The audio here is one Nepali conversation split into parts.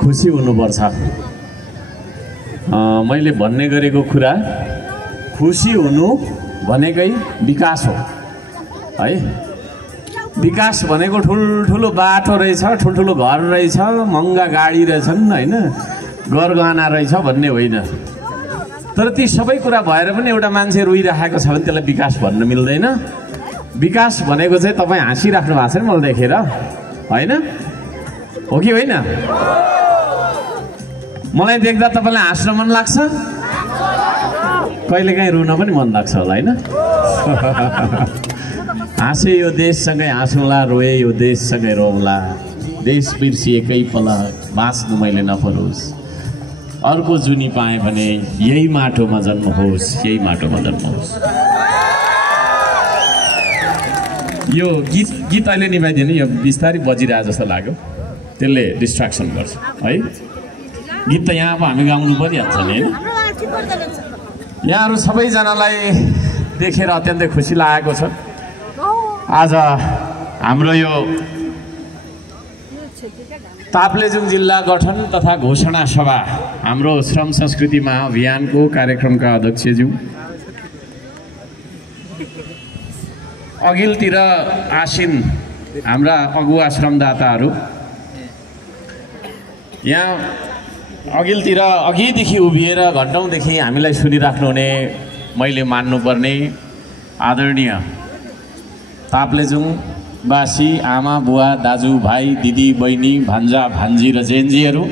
खुसी हुनुपर्छ। मैले भन्ने गरेको कुरा खुसी हुनु भनेकै विकास हो है। विकास भनेको ठुल्ठुलो बाटो रहेछ, ठुल्ठुलो घर रहेछ, महँगा गाडी रहेछन् होइन, गरगहना रहेछ भन्ने होइन। तर ती सबै कुरा भएर पनि एउटा मान्छे रोइरहेको छ भने त्यसलाई विकास भन्न मिल्दैन। विकास भनेको चाहिँ तपाईँ हाँसिराख्नु भएको छ नि मलाई देखेर, होइन हो कि होइन? मलाई देख्दा तपाईँलाई हाँस्न मन लाग्छ, कहिलेकाहीँ रुन पनि मन लाग्छ होला होइन? हाँसे यो देशसँगै हाँसौँला, रोए यो देशसँगै रोउँला, देश बिर्सिएकै पल बाँच्नु मैले नपरोस्, अर्को जुनी पाएँ भने यही माटोमा जन्म होस्, यही माटोमा जन्म होस्। यो गीत अहिले निभाइदिनु, यो बिस्तारै बजिरहे जस्तो लाग्यो, त्यसले डिस्ट्र्याक्सन गर्छ है। गीत त यहाँ अब हामी गाउनु परिहाल्छ नि होइन? यहाँहरू सबैजनालाई देखेर अत्यन्तै खुसी लागेको छ। आज हाम्रो यो ताप्लेजुङ जिल्ला गठन तथा घोषणा सभा, हाम्रो श्रम संस्कृति महाअभियानको कार्यक्रमका अध्यक्षज्यू, अघिल्तिर आसिन हाम्रा अगुवा श्रमदाताहरू, यहाँ अघिल्तिर अघिदेखि उभिएर घन्टौँदेखि हामीलाई सुनिराख्नुहुने मैले मान्नुपर्ने आदरणीय ताप्लेजुङवासी आमा बुवा दाजु भाइ दिदी बहिनी भान्जा भान्जी र जेन्जीहरू,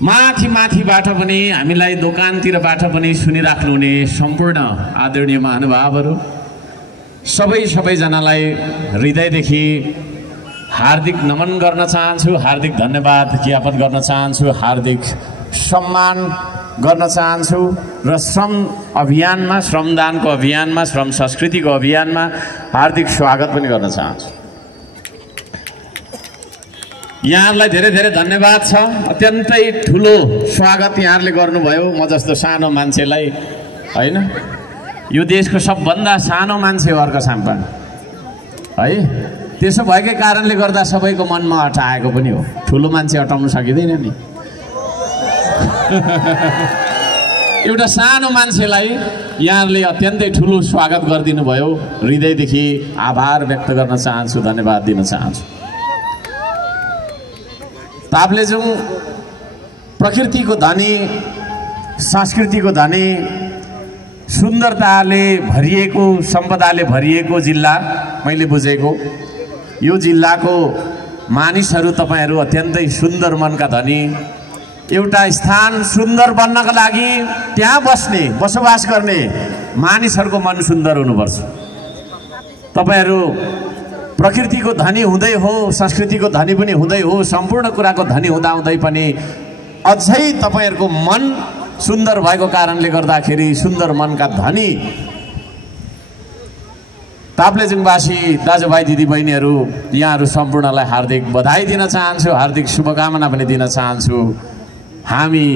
माथिबाट पनि हामीलाई दोकानतिरबाट पनि सुनिराख्नुहुने सम्पूर्ण आदरणीय महानुभावहरू, सबैजनालाई हृदयदेखि हार्दिक नमन गर्न चाहन्छु, हार्दिक धन्यवाद ज्ञापन गर्न चाहन्छु, हार्दिक सम्मान गर्न चाहन्छु र श्रम अभियानमा, श्रमदानको अभियानमा, श्रम संस्कृतिको अभियानमा हार्दिक स्वागत पनि गर्न चाहन्छु। यहाँहरूलाई धेरै धेरै धन्यवाद छ। अत्यन्तै ठुलो स्वागत यहाँहरूले गर्नुभयो म जस्तो सानो मान्छेलाई होइन। यो देशको सबभन्दा सानो मान्छे हो अर्को साम्पान है। त्यसो भएकै कारणले गर्दा सबैको मनमा हटाएको पनि हो। ठुलो मान्छे हटाउनु सकिँदैन नि। एउटा सानो मान्छेलाई यहाँहरूले अत्यन्तै ठुलो स्वागत गरिदिनु भयो। हृदयदेखि आभार व्यक्त गर्न चाहन्छु, धन्यवाद दिन चाहन्छु। ताप्लेजुङ प्रकृतिको धनी, संस्कृतिको धनी, सुन्दरताले भरिएको, सम्पदाले भरिएको जिल्ला मैले बुझेको। यो जिल्लाको मानिसहरू तपाईँहरू अत्यन्तै सुन्दर मनका धनी। एउटा स्थान सुन्दर बन्नका लागि त्यहाँ बस्ने, बसोबास गर्ने मानिसहरूको मन सुन्दर हुनुपर्छ। तपाईँहरू प्रकृतिको धनी हुँदै हो, संस्कृतिको धनी पनि हुँदै हो, सम्पूर्ण कुराको धनी हुँदाहुँदै पनि अझै तपाईँहरूको मन सुन्दर भएको कारणले गर्दाखेरि सुन्दर मनका धनी ताप्लेजुङवासी दाजुभाइ दिदीबहिनीहरू, यहाँहरू सम्पूर्णलाई हार्दिक बधाई दिन चाहन्छु, हार्दिक शुभकामना पनि दिन चाहन्छु। हामी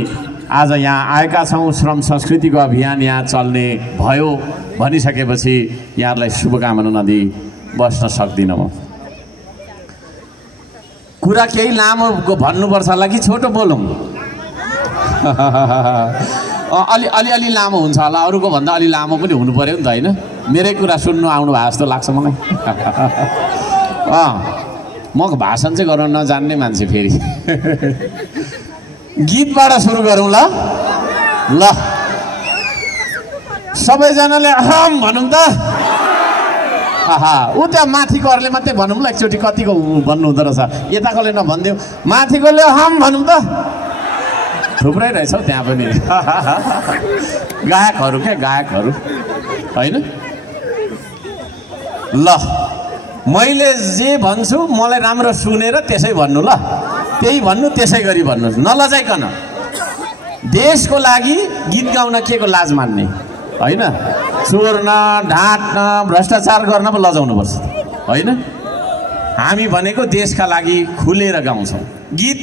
आज यहाँ आएका छौँ, श्रम संस्कृतिको अभियान यहाँ चल्ने भयो भनिसकेपछि यहाँहरूलाई शुभकामना नदिई बस्न सक्दिनँ म। कुरा केही लामो भन्नुपर्छ होला कि छोटो बोलौँ? अलि लामो हुन्छ होला, अरूको भन्दा अलि लामो पनि हुनु पर्यो नि त होइन? मेरै कुरा सुन्नु आउनु भएको जस्तो लाग्छ मलाई। म भाषण चाहिँ गर्न नजान्ने मान्छे फेरि। गीतबाट सुरु गरौँ ल। सबैजनाले अहम भनौँ त। ऊ त्यहाँ माथिकोहरूले मात्रै भनौँ ल एकचोटि, कतिको भन्नु हुँदो रहेछ, यताकोले नभनिदिउँ, माथिकोले अहम भनौँ त। थुप्रै रहेछ हौ त्यहाँ पनि गायकहरू, क्या गायकहरू होइन। ल मैले जे भन्छु मलाई राम्रो सुनेर त्यसै भन्नु ल, त्यही भन्नु, त्यसै गरी भन्नु, नलजाइकन। देशको लागि गीत गाउन के को लाज मान्ने होइन? चोर्न, ढाँट्न, भ्रष्टाचार गर्न पो लजाउनुपर्छ होइन? हामी भनेको देशका लागि खुलेर गाउँछौँ गीत।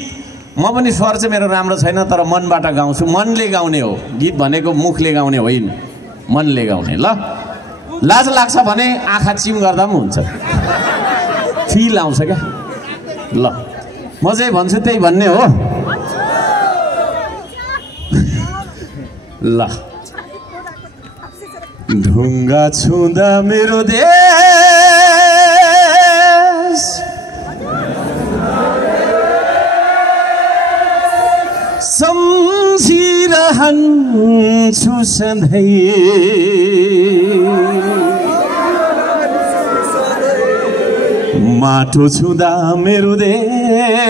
म पनि स्वर चाहिँ मेरो राम्रो छैन, तर मनबाट गाउँछु। मनले गाउने हो गीत भनेको, मुखले गाउने होइन, मनले गाउने। ल लाज लाग्छ भने आँखा चिम गर्दा पनि हुन्छ, फिल आउँछ क्या। ल म चाहिँ भन्छु त्यही भन्ने हो ल ढुङ्गा छुँदा मेरो देश सम्झिरहन्छु सधैँ माटो छुँदा मेरो देश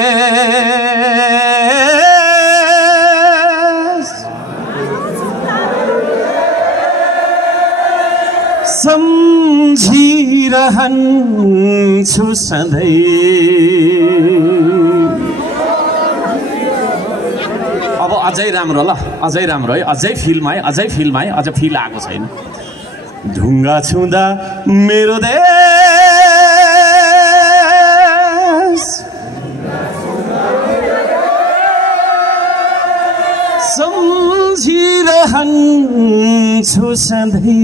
सम्झिरहन्छु सधैँ अब अझै राम्रो ल अझै राम्रो है अझै फिल्म है अझै फिल्म है अझ फिल आएको छैन ढुङ्गा छुँदा मेरो देश सम्झिरहन्छु सधैँ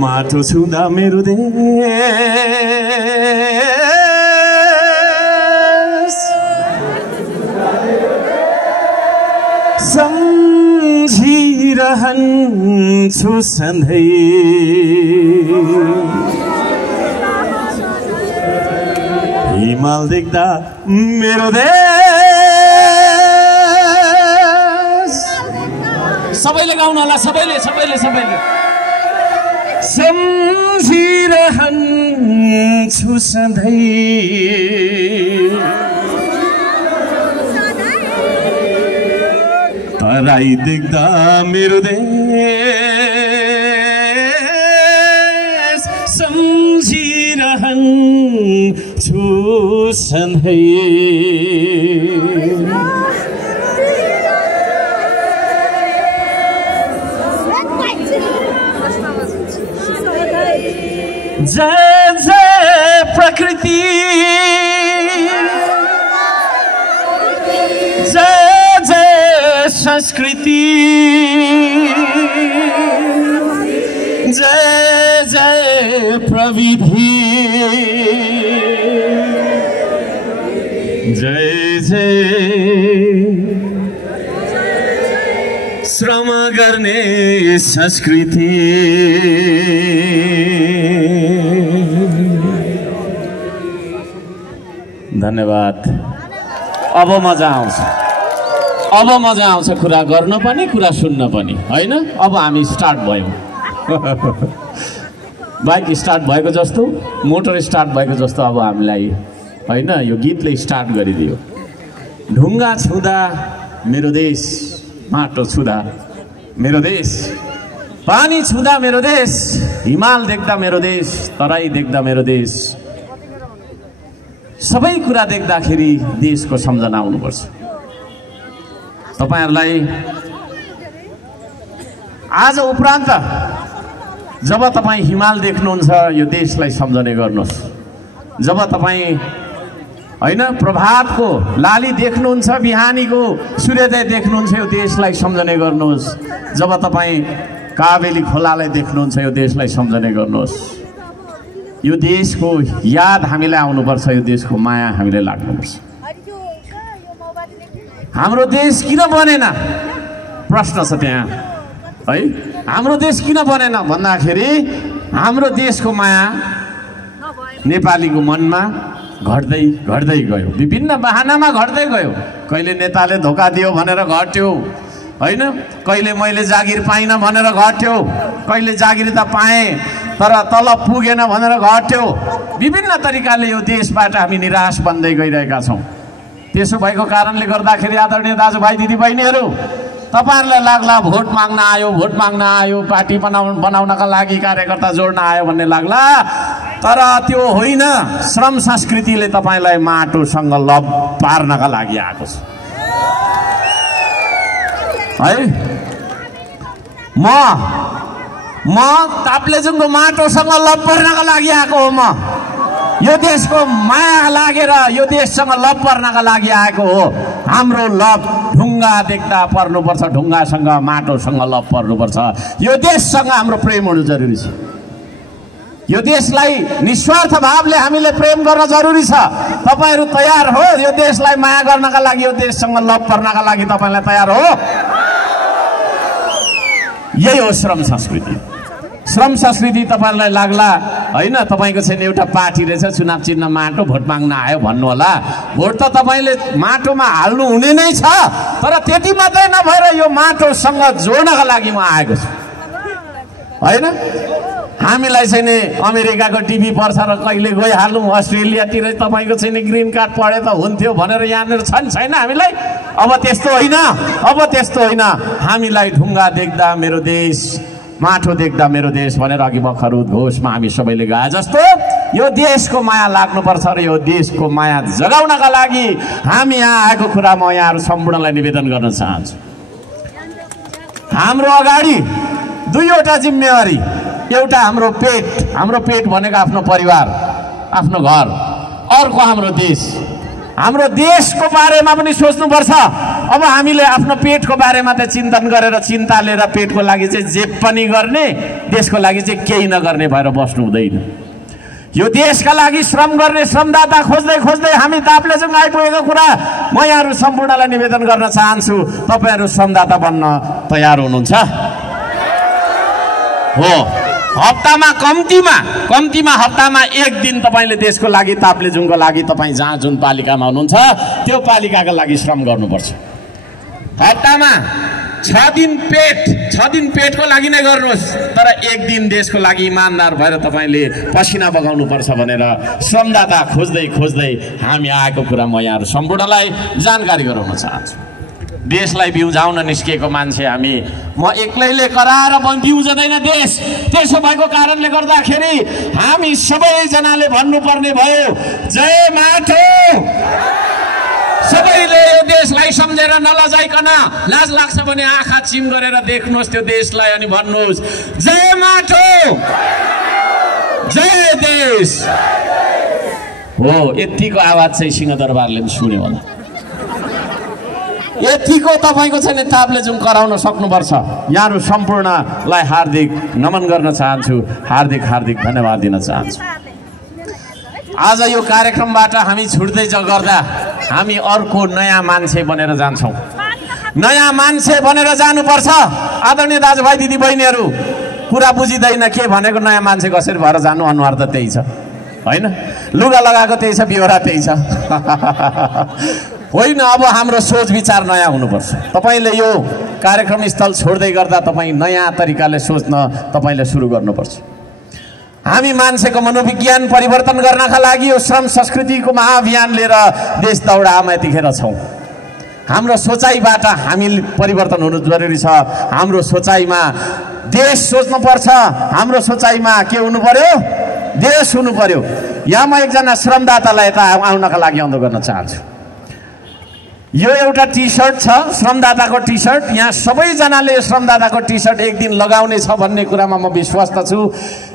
माटो छुँदा मेरो देश सम्झिरहन्छु सधैँ हिमाल देख्दा मेरो देश सबैले गाउनु होला सबैले सम्झिरहन्छु सधैँ तराई देख्दा मेरो देश सम्झिरहन्छु सधैँ जय जय प्रकृति जय जय संस्कृति जय जय प्रविधि जय जय श्रम गर्ने संस्कृति धन्यवाद अब मजा आउँछ कुरा गर्न पनि कुरा सुन्न पनि हैन अब हामी स्टार्ट भयौं बाइक स्टार्ट भएको जस्तो मोटर स्टार्ट भएको जस्तो अब हामीलाई हैन यो गीतले स्टार्ट गरिदियो ढुङ्गा छुँदा मेरो देश माटो छुँदा मेरो देश पानी छुँदा मेरो देश हिमाल देख्दा मेरो देश तराई देख्दा मेरो देश सबै कुरा देख्दाखेरि देशको सम्झना आउनुपर्छ तपाईहरुलाई आज उपरान्त जब तपाई हिमाल देख्नुहुन्छ यो देशलाई सम्झने गर्नुहोस् जब तपाई हैन प्रभातको लाली देख्नुहुन्छ बिहानीको सूर्योदय देख्नुहुन्छ यो देशलाई सम्झने गर्नुहोस् जब तपाई काबेली खोलालाई देख्नुहुन्छ यो देशलाई सम्झने गर्नुहोस् यो देशको याद हामीलाई आउनुपर्छ यो देशको माया हामीले लाग्नुपर्छ हाम्रो देश किन बनेन प्रश्न छ त्यहाँ है हाम्रो देश किन बनेन भन्दाखेरि हाम्रो देशको माया नेपालीको मनमा घट्दै घट्दै गयो विभिन्न बहानामा घट्दै गयो कहिले नेताले धोका दियो भनेर घट्यो हैन कहिले मैले जागिर पाइन भनेर घट्यो कहिले जागिर त पाए तर तलब पुगेन भनेर घट्यो विभिन्न तरिकाले यो देशबाट हामी निराश बन्दै गइरहेका छौं त्यसो भएको कारणले गर्दाखेरि आदरणीय दाजुभाइ दिदीबहिनीहरु तपाईहरुलाई लाग्ला भोट माग्न आयो पार्टी बनाउनका लागि कार्यकर्ता जोड्न आयो भन्ने लाग्ला तर त्यो होइन श्रम संस्कृतिले तपाईलाई माटोसँग लप पार्नका लागि आएको छ है म ताप्लेजुङको माटोसँग लप पर्नका लागि आएको हो म यो देशको माया लागेर यो देशसँग लप पर्नका लागि आएको हो हाम्रो लप ढुङ्गा देख्दा पर्नुपर्छ ढुङ्गासँग माटोसँग लप पर्नुपर्छ यो देशसँग हाम्रो प्रेम हुनु जरुरी छ यो देशलाई निस्वार्थ भावले हामीले प्रेम गर्न जरुरी छ। तपाईहरु तयार हो यो देशलाई माया गर्नका लागि, यो देशसँग लभ पर्नका लागि तपाईलाई तयार हो? यही हो श्रम संस्कृति। श्रम संस्कृति तपाईलाई लाग्ला हैन तपाईको चाहिँ एउटा पार्टी रहेछ, चुनाव चिन्ह माटो, भोट माग्न आयो भन्नु होला। भोट त तपाईले माटोमा हाल्नु हुने नै छ, तर त्यति मात्रै नभएर यो माटोसँग जोड्नका लागि म आएको छु हैन। हामीलाई चाहिँ नि अमेरिकाको टिभी पर्छ र कहिले गइहालौँ अस्ट्रेलियातिर तपाईको चाहिँ नि ग्रीन कार्ड पढे त हुन्थ्यो भनेर यहाँनिर छन् छैन हामीलाई? अब त्यस्तो होइन, अब त्यस्तो होइन। हामीलाई ढुङ्गा देख्दा मेरो देश, माटो देख्दा मेरो देश भनेर अघि भर्खर उद्घोषमा हामी सबैले गाए जस्तो यो देशको माया लाग्नुपर्छ र यो देशको माया जगाउनका लागि हामी यहाँ आएको कुरा म यहाँहरू सम्पूर्णलाई निवेदन गर्न चाहन्छु। हाम्रो अगाडि दुईवटा जिम्मेवारी, एउटा हाम्रो पेट भनेको आफ्नो परिवार, आफ्नो घर, अर्को हाम्रो देश। हाम्रो देशको बारेमा पनि सोच्नुपर्छ। अब हामीले आफ्नो पेटको बारेमा त चिन्तन गरेर चिन्ता लिएर पेटको लागि चाहिँ जे पनि गर्ने, देशको लागि चाहिँ केही नगर्ने भएर बस्नु हुँदैन। यो देशका लागि श्रम गर्ने श्रमदाता खोज्दै खोज्दै हामी ताप्लेजुङ आइपुगेको कुरा म यहाँहरू सम्पूर्णलाई निवेदन गर्न चाहन्छु। तपाईहरु श्रमदाता बन्न तयार हुनुहुन्छ हो? हप्तामा कम्तीमा हप्तामा एक दिन तपाईले देशको लागि, ताप्लेजुङको लागि, तपाई जहाँ जुन पालिकामा हुनुहुन्छ त्यो पालिकाका लागि श्रम गर्नुपर्छ। हप्तामा 6 दिन पेटको लागि नै गर्नुहोस्, तर एक दिन देशको लागि इमानदार भएर तपाईले पसिना बगाउनुपर्छ भनेर श्रमदाता खोज्दै खोज्दै हामी आएको कुरा म यहाँहरू सम्पूर्णलाई जानकारी गराउन चाहन्छु। देशलाई बिउजाउन निस्किएको मान्छे हामी, म एक्लैले कराएर बिउजदैन देश। त्यसो भएको कारणले गर्दाखेरि हामी सबैजनाले भन्नुपर्ने भयो जय माटो। सबैले यो देशलाई सम्झेर नलजाइकन, लाज लाग्छ भने आँखा चिम गरेर देख्नुहोस् त्यो देशलाई अनि भन्नुहोस् जय माटो, जय देश हो। यतिको आवाज चाहिँ सिंहदरबारले पनि सुन्यो होला। यतिको तपाईको चाहिँ ताप्लेजुङ कराउन सक्नुपर्छ। यहाँहरू सम्पूर्णलाई हार्दिक नमन गर्न चाहन्छु, हार्दिक धन्यवाद दिन चाहन्छु। आज यो कार्यक्रमबाट हामी छुट्दै गर्दा हामी अर्को नयाँ मान्छे बनेर जान्छौँ। नयाँ मान्छे बनेर जानुपर्छ। आदरणीय दाजुभाइ दिदी बहिनीहरू, कुरा बुझिँदैन के भनेको नयाँ मान्छे कसरी भएर जानु? अनुहार त त्यही छ होइन, लुगा लगाएको त्यही छ, बिहोरा त्यही छ होइन। अब हाम्रो सोच विचार नयाँ हुनुपर्छ। तपाईले यो कार्यक्रम स्थल छोड्दै गर्दा तपाईँ नयाँ तरिकाले सोच्न तपाईले सुरु गर्नुपर्छ। हामी मान्छेको मनोविज्ञान परिवर्तन गर्नका लागि यो श्रम संस्कृतिको महाअभियान लिएर देश दौडामा यतिखेर छौँ। हाम्रो सोचाइबाट हामी परिवर्तन हुनु जरुरी छ। हाम्रो सोचाइमा देश सोच्नुपर्छ। हाम्रो सोचाइमा के हुनु पर्यो? देश हुनु पर्यो। यहाँ म एकजना श्रमदातालाई यता आउनका लागि अनुरोध गर्न चाहन्छु। यो एउटा टी सर्ट छ, श्रमदाताको टी सर्ट। यहाँ सबैजनाले यो श्रमदाताको टी सर्ट एक दिन लगाउने छ भन्ने कुरामा म विश्वस्त छु।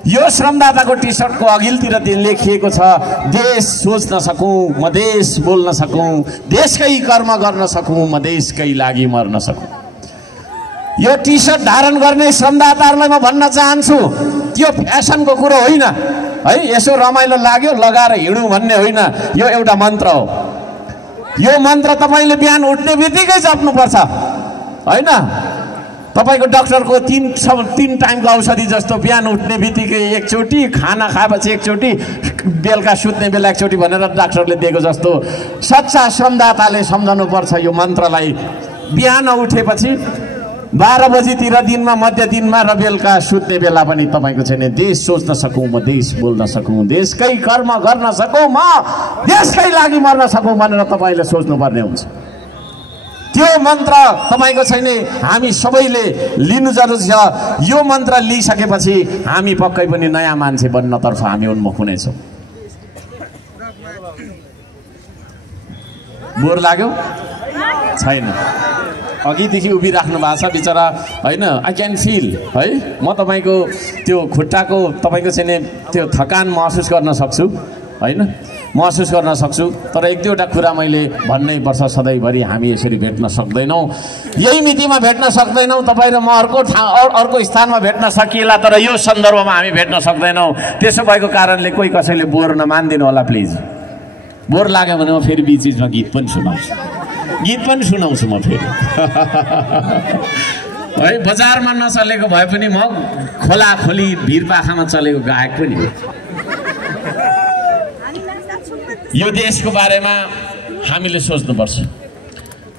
यो श्रमदाताको टी सर्टको अघिल्तिर लेखिएको छ देश सोच्न सकूँ, म देश बोल्न सकूँ, देशकै कर्म गर्न सकूँ, म देशकै लागि मर्न सकूँ। यो टी सर्ट धारण गर्ने श्रमदाताहरूलाई म भन्न चाहन्छु त्यो फ्यासनको कुरो होइन है। यसो रमाइलो लाग्यो लगाएर हिँडौँ भन्ने होइन। यो एउटा मन्त्र हो। यो मन्त्र तपाईले बिहान उठ्ने बित्तिकै जप्नुपर्छ होइन। तपाईको डाक्टरको 3 टाइमको औषधि जस्तो बिहान उठ्ने बित्तिकै एकचोटि, खाना खाएपछि एकचोटि, बेलुका सुत्ने बेला एकचोटि भनेर डाक्टरले दिएको जस्तो सच्चा श्रमदाताले सम्झनु पर्छ यो मन्त्रलाई। बिहान उठेपछि 12 बजीतिर दिनमा, मध्य दिनमा र बेलुका सुत्ने बेला पनि तपाईको चाहिँ देश सोच्न सकूँ, म देश बोल्न सकूँ, देशकै कर्म गर्न सकूँ, म देशकै लागि मर्न सकूँ भनेर तपाईले सोच्नुपर्ने हुन्छ। त्यो मन्त्र तपाईको छैन हामी सबैले लिनु जरुरी छ। यो मन्त्र लिइसकेपछि हामी पक्कै पनि नयाँ मान्छे बन्नतर्फ हामी उन्मुख हुनेछौँ। बोर लाग्यो छैन? अघिदेखि उभिराख्नु भएको छ बिचरा होइन। आई क्यान फिल है, म तपाईँको त्यो खुट्टाको तपाईँको चाहिँ त्यो थकान महसुस गर्न सक्छु होइन। महसुस गर्न सक्छु। तर एक दुईवटा कुरा मैले भन्नै पर्छ, सधैँभरि हामी यसरी भेट्न सक्दैनौँ, यही मितिमा भेट्न सक्दैनौँ। तपाईँ र म अर्को स्थानमा भेट्न सकिएला, तर यो सन्दर्भमा हामी भेट्न सक्दैनौँ। त्यसो भएको कारणले कोही कसैले बोर नमान्दिनु होला प्लिज। बोर लाग्यो भने म फेरि बिचमा गीत पनि सुनाउँछु म फेरि है। बजारमा नचलेको भए पनि म खोलाखोली भिरपाखामा चलेको गायक पनि हो। यो देशको बारेमा हामीले सोच्नुपर्छ।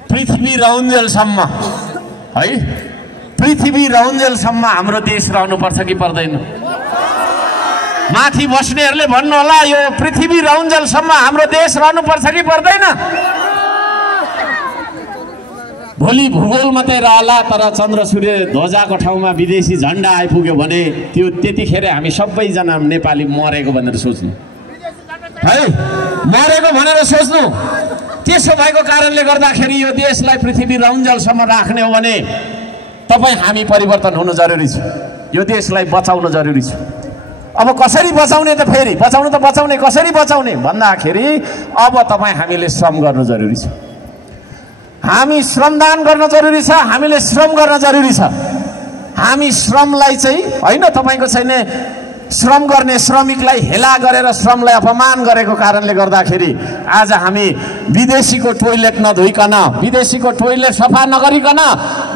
पृथ्वी रहन्जेलसम्म है, पृथ्वी रहन्जेलसम्म हाम्रो देश रहनुपर्छ कि पर्दैन? माथि बस्नेहरूले भन्नु होला, यो पृथ्वी रहन्जेलसम्म हाम्रो देश रहनुपर्छ कि पर्दैन? भोलि भूगोल मात्रै रहला, तर चन्द्र सूर्य ध्वजाको ठाउँमा विदेशी झन्डा आइपुग्यो भने त्यो त्यतिखेर हामी सबैजना नेपाली मरेको भनेर सोच्नु है, मरेको भनेर सोच्नु। त्यसो भएको कारणले गर्दाखेरि यो देशलाई पृथ्वी रहन्जेलसम्म राख्ने हो भने तपाईँ हामी परिवर्तन हुनु जरुरी छ। यो देशलाई बचाउन जरुरी छ। अब कसरी बचाउने त फेरि बचाउने कसरी बचाउने भन्दाखेरि अब तपाईँ हामीले श्रम गर्नु जरुरी छ। हामी श्रमदान गर्न जरुरी छ, हामीले श्रम गर्न जरुरी छ। हामी श्रमलाई चाहिँ होइन, तपाईँको छैन श्रम गर्ने श्रमिकलाई हेला गरेर श्रमलाई अपमान गरेको कारणले गर्दाखेरि आज हामी विदेशीको टोइलेट नधोइकन, विदेशीको टोइलेट सफा नगरिकन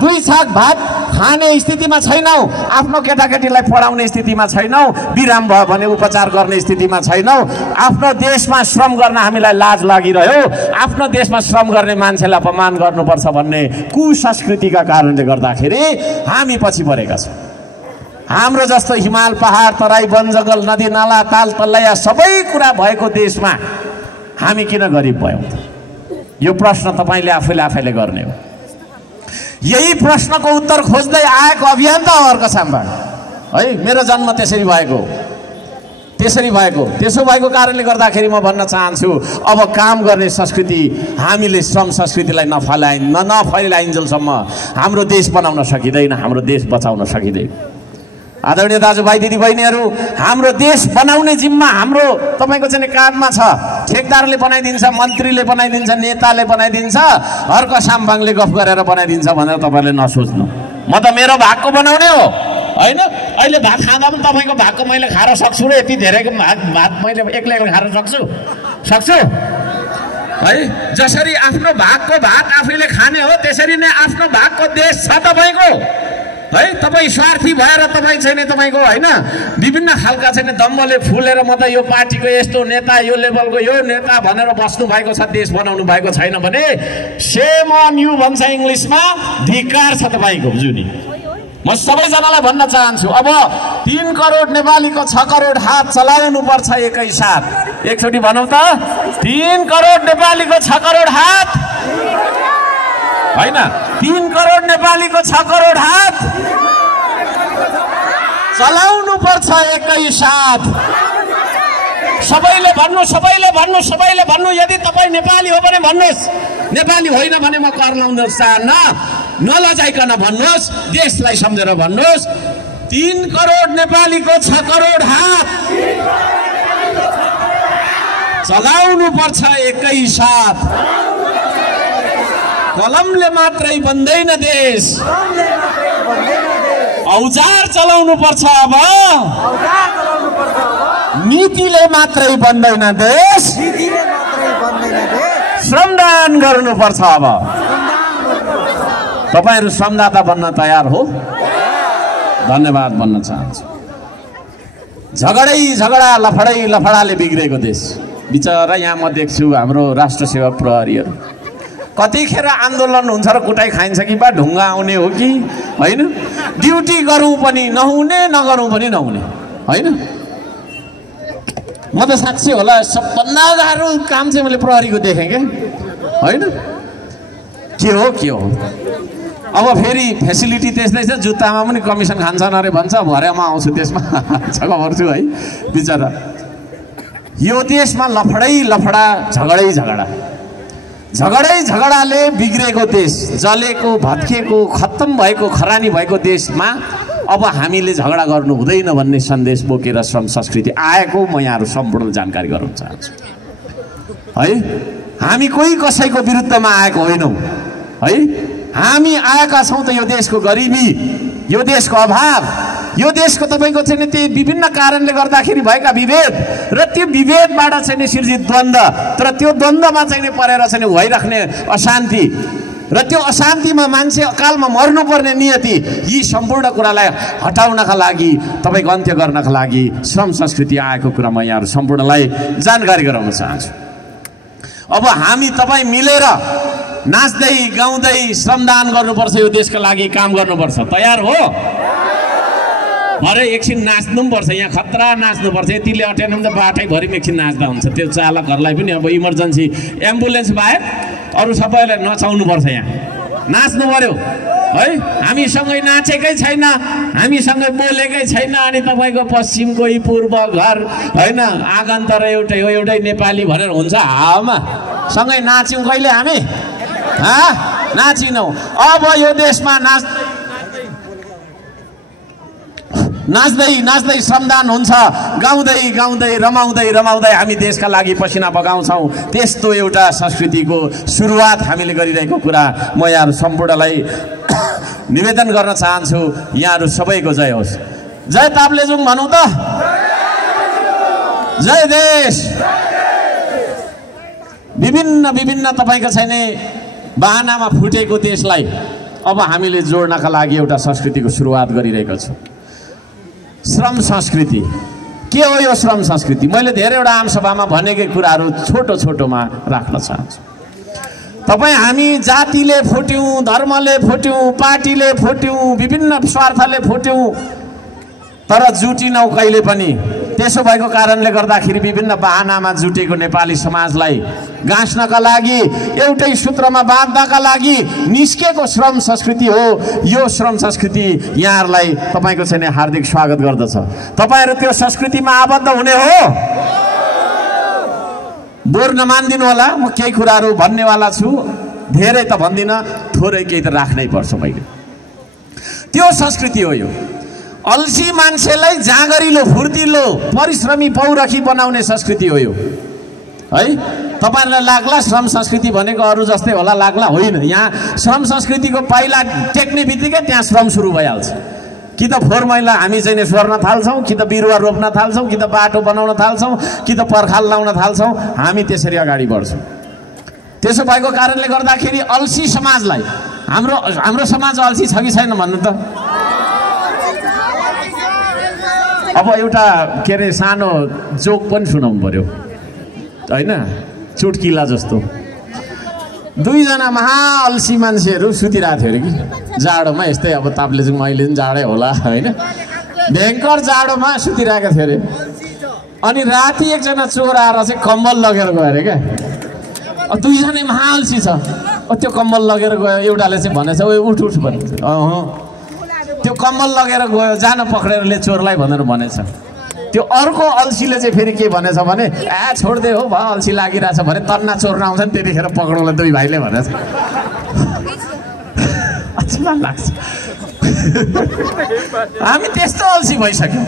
2 छाक भात खाने स्थितिमा छैनौँ, आफ्नो केटाकेटीलाई पढाउने स्थितिमा छैनौँ, बिराम भयो भने उपचार गर्ने स्थितिमा छैनौँ। आफ्नो देशमा श्रम गर्न हामीलाई लाज लागिरह्यो। आफ्नो देशमा श्रम गर्ने मान्छेलाई अपमान गर्नुपर्छ भन्ने कुसंस्कृतिका कारणले गर्दाखेरि हामी पछि परेका छौँ। हाम्रो जस्तो हिमाल, पहाड, तराई, वन जङ्गल, नदी नाला, ताल तल्लाया सबै कुरा भएको देशमा हामी किन गरिब भयौँ? यो प्रश्न तपाईँले आफैले गर्ने हो। यही प्रश्नको उत्तर खोज्दै आएको अभियन्ता हो अर्को सामबाट है। मेरो जन्म त्यसरी भएको। त्यसो भएको कारणले गर्दाखेरि म भन्न चाहन्छु, अब काम गर्ने संस्कृति हामीले श्रम संस्कृतिलाई नफैलाइन्जेलसम्म हाम्रो देश बनाउन सकिँदैन, हाम्रो देश बचाउन सकिँदैन। आदरणीय दाजुभाइ दिदीबहिनीहरू, हाम्रो देश बनाउने जिम्मा हाम्रो तपाईँको चाहिँ काँधमा छ। ठेकदारले बनाइदिन्छ, मन्त्रीले बनाइदिन्छ, नेताले बनाइदिन्छ, अर्को सामबाङले गफ गरेर बनाइदिन्छ भनेर तपाईँले नसोच्नु। म त मेरो भागको बनाउने हो होइन। अहिले भात खाँदा पनि तपाईँको भागको मैले खान सक्छु र यति धेरैको भात मैले एक्लै खान सक्छु है। जसरी आफ्नो भागको भात आफैले खाने हो त्यसरी नै आफ्नो भागको देश छ तपाईँको है। तपाईँ स्वार्थी भएर तपाईँ छैन, तपाईँको होइन विभिन्न खालका छैन दम्बले फुलेर म त यो पार्टीको यस्तो नेता, यो लेभलको यो नेता भनेर बस्नु भएको छ, देश बनाउनु भएको छैन भने सेम अन यु भन्छ इङ्ग्लिसमा, धिक्कार छ तपाईँको। जुनी म सबैजनालाई भन्न चाहन्छु, अब 3 करोड नेपालीको 6 करोड हात चलाउनु पर्छ एकैसाथ। एकचोटि भनौँ त, 3 करोड नेपालीको 6 करोड हात होइन, 3 करोड नेपालीको 6 करोड हात चलाउनु पर्छ एकैसाथ। सबैले भन्नु, यदि तपाईँ नेपाली हो भने भन्नुहोस्, नेपाली होइन भने म कर लाउन चाहन्न, नलजाइकन भन्नुहोस्, देशलाई सम्झेर भन्नुहोस्। 3 करोड नेपालीको 6 करोड हात चलाउनु पर्छ एकैसाथ। कलमले मात्रै बन्दैन देश, औजार चलाउनु पर्छ अब। नीतिले मात्रै बन्दैन देश, श्रमदान गर्नुपर्छ अब। तपाईहरु श्रमदाता बन्न तयार हो? धन्यवाद भन्न चाहन्छु। झगडा लफडाले बिग्रेको देश। बिचरा यहाँ म देख्छु हाम्रो राष्ट्र सेवा प्रहरीहरु कतिखेर आन्दोलन हुन्छ र कुटाई खाइन्छ कि बा ढुङ्गा आउने हो कि हैन, ड्युटी गरौँ पनि नहुने, नगरौँ पनि नहुने हैन। म त साक्षी होला, सबभन्दा गाह्रो काम चाहिँ मैले प्रहरीको देखेँ के हैन। के हो अब फेरि फेसिलिटी त्यस्तै छ, जुत्तामा पनि कमिसन खान्छन् अरे भन्छ, भरेमा आउँछु त्यसमा खबर छु है। बिचरा यो देशमा लफडा झगडाले बिग्रेको देश, जलेको भत्केको खत्तम भएको खरानी भएको देशमा अब हामीले झगडा गर्नु हुँदैन भन्ने सन्देश बोकेर श्रम संस्कृति आएको म यहाँहरु सम्पूर्ण जानकारी गराउन चाहन्छु। है। हामी कोही कसैको विरुद्धमा आएको होइनौँ है। हामी आएका छौँ त यो देशको गरिबी, यो देशको अभाव, यो देशको तपाईँको चाहिँ नि त्यही विभिन्न कारणले गर्दाखेरि भएका विभेद र त्यो विभेदबाट चाहिँ नि सिर्जित द्वन्द्व, तर त्यो द्वन्द्वमा चाहिँ नि परेर चाहिँ नि भइराख्ने अशान्ति र त्यो अशान्तिमा मान्छे अकालमा मर्नुपर्ने नियति, यी सम्पूर्ण कुरालाई हटाउनका लागि, तपाईँको अन्त्य गर्नका लागि श्रम संस्कृति आएको कुरा म यहाँहरू सम्पूर्णलाई जानकारी गराउन चाहन्छु। अब हामी तपाईँ मिलेर नाच्दै गाउँदै श्रमदान गर्नुपर्छ, यो देशका लागि काम गर्नुपर्छ। तयार हो? भरे एकछिन नाच्नु पनि पर्छ, यहाँ खतरा नाच्नुपर्छ। यतिले अटेन भने त बाटैभरि एकछिन नाच्दा हुन्छ। त्यो चालकहरूलाई पनि अब इमर्जेन्सी एम्बुलेन्स बाहेक अरू सबैलाई नचाउनुपर्छ, यहाँ नाच्नु पर्यो है। हामीसँगै नाचेकै छैन, हामीसँगै बोलेकै छैन, अनि तपाईँको पश्चिम कोही पूर्व घर होइन, आँगन तर एउटै हो, एउटै नेपाली भनेर हुन्छ हावामा। सँगै नाच्यौँ कहिले हामी? नाचिनौँ। अब यो देशमा नाच्दै नाच्दै श्रमदान हुन्छ, गाउँदै गाउँदै रमाउँदै रमाउँदै हामी देशका लागि पसिना बगाउँछौँ। त्यस्तो एउटा संस्कृतिको सुरुवात हामीले गरिरहेको कुरा म यहाँहरू सम्पूर्णलाई निवेदन गर्न चाहन्छु। यहाँहरू सबैको जय होस्। जय ताप्लेजुङ भनौँ त, जय देश। विभिन्न विभिन्न तपाईँको छैन बहानामा फुटेको देशलाई अब हामीले जोड्नका लागि एउटा संस्कृतिको सुरुवात गरिरहेको छौँ। श्रम संस्कृति के हो? यो श्रम संस्कृति मैले धेरैवटा आमसभामा भनेकै कुराहरू छोटो छोटोमा राख्न चाहन्छु। तपाईँ हामी जातिले फुट्यौँ, धर्मले फुट्यौँ, पार्टीले फुट्यौँ, विभिन्न स्वार्थले फुट्यौँ, तर जुटिनौँ कहिले पनि। त्यसो भएको कारणले गर्दाखेरि विभिन्न बहानामा जुटेको नेपाली समाजलाई गाँस्नका लागि, एउटै सूत्रमा बाँध्नका लागि निस्केको श्रम संस्कृति हो। यो श्रम संस्कृति यहाँहरूलाई तपाईँको चाहिँ हार्दिक स्वागत गर्दछ। तपाईँहरू त्यो संस्कृतिमा आबद्ध हुने हो? बोर नमानिदिनु होला, म केही कुराहरू भन्नेवाला छु, धेरै त भन्दिनँ, थोरै केही त राख्नै पर्छ। मैले त्यो संस्कृति हो यो। अल्छी मान्छेलाई जाँगरिलो, फुर्तिलो, परिश्रमी, पौरखी बनाउने संस्कृति हो यो है। तपाईँहरूलाई लाग्ला श्रम संस्कृति भनेको अरू जस्तै होला, लाग्ला, होइन। यहाँ श्रम संस्कृतिको पाइला टेक्ने बित्तिकै त्यहाँ श्रम सुरु भइहाल्छ। कि त फोहोर मैला हामी चाहिँ सोर्न थाल्छौँ, कि त बिरुवा रोप्न थाल्छौँ, कि त बाटो बनाउन थाल्छौँ, कि त पर्खाल लाउन थाल्छौँ। हामी त्यसरी अगाडि बढ्छौँ। त्यसो भएको कारणले गर्दाखेरि अल्छी समाजलाई, हाम्रो समाज अल्छी छ कि छैन भन्नु त? अब एउटा के अरे सानो जोक पनि सुनाउनु पर्यो होइन, चुटकिला जस्तो। दुईजना महाअल्छी मान्छेहरू सुतिरहेको थियो अरे कि जाडोमा, यस्तै अब ताप्लेजुङ अहिले पनि जाडै होला होइन, भयङ्कर जाडोमा सुतिरहेको थियो अरे। अनि राति एकजना चोर आएर चाहिँ कम्बल लगेर गयो अरे क्या। दुईजना महाअल्छी छ, त्यो कम्बल लगेर गयो। एउटाले चाहिँ भनेछ उठ उठ भनेछ, त्यो कम्बल लगेर गयो, जान पक्रेरले चोरलाई भनेर भनेछ। त्यो अर्को अल्छीले चाहिँ फेरि के भनेछ भने, छोड्दे हो भयो, अल्छी लागिरहेछ भने तन्ना चोर्न आउँछ नि, त्यतिखेर पक्राउला दुई भाइले भनेछ। अच्छा लाग्छ। हामी त्यस्तो अल्छी भइसक्यौँ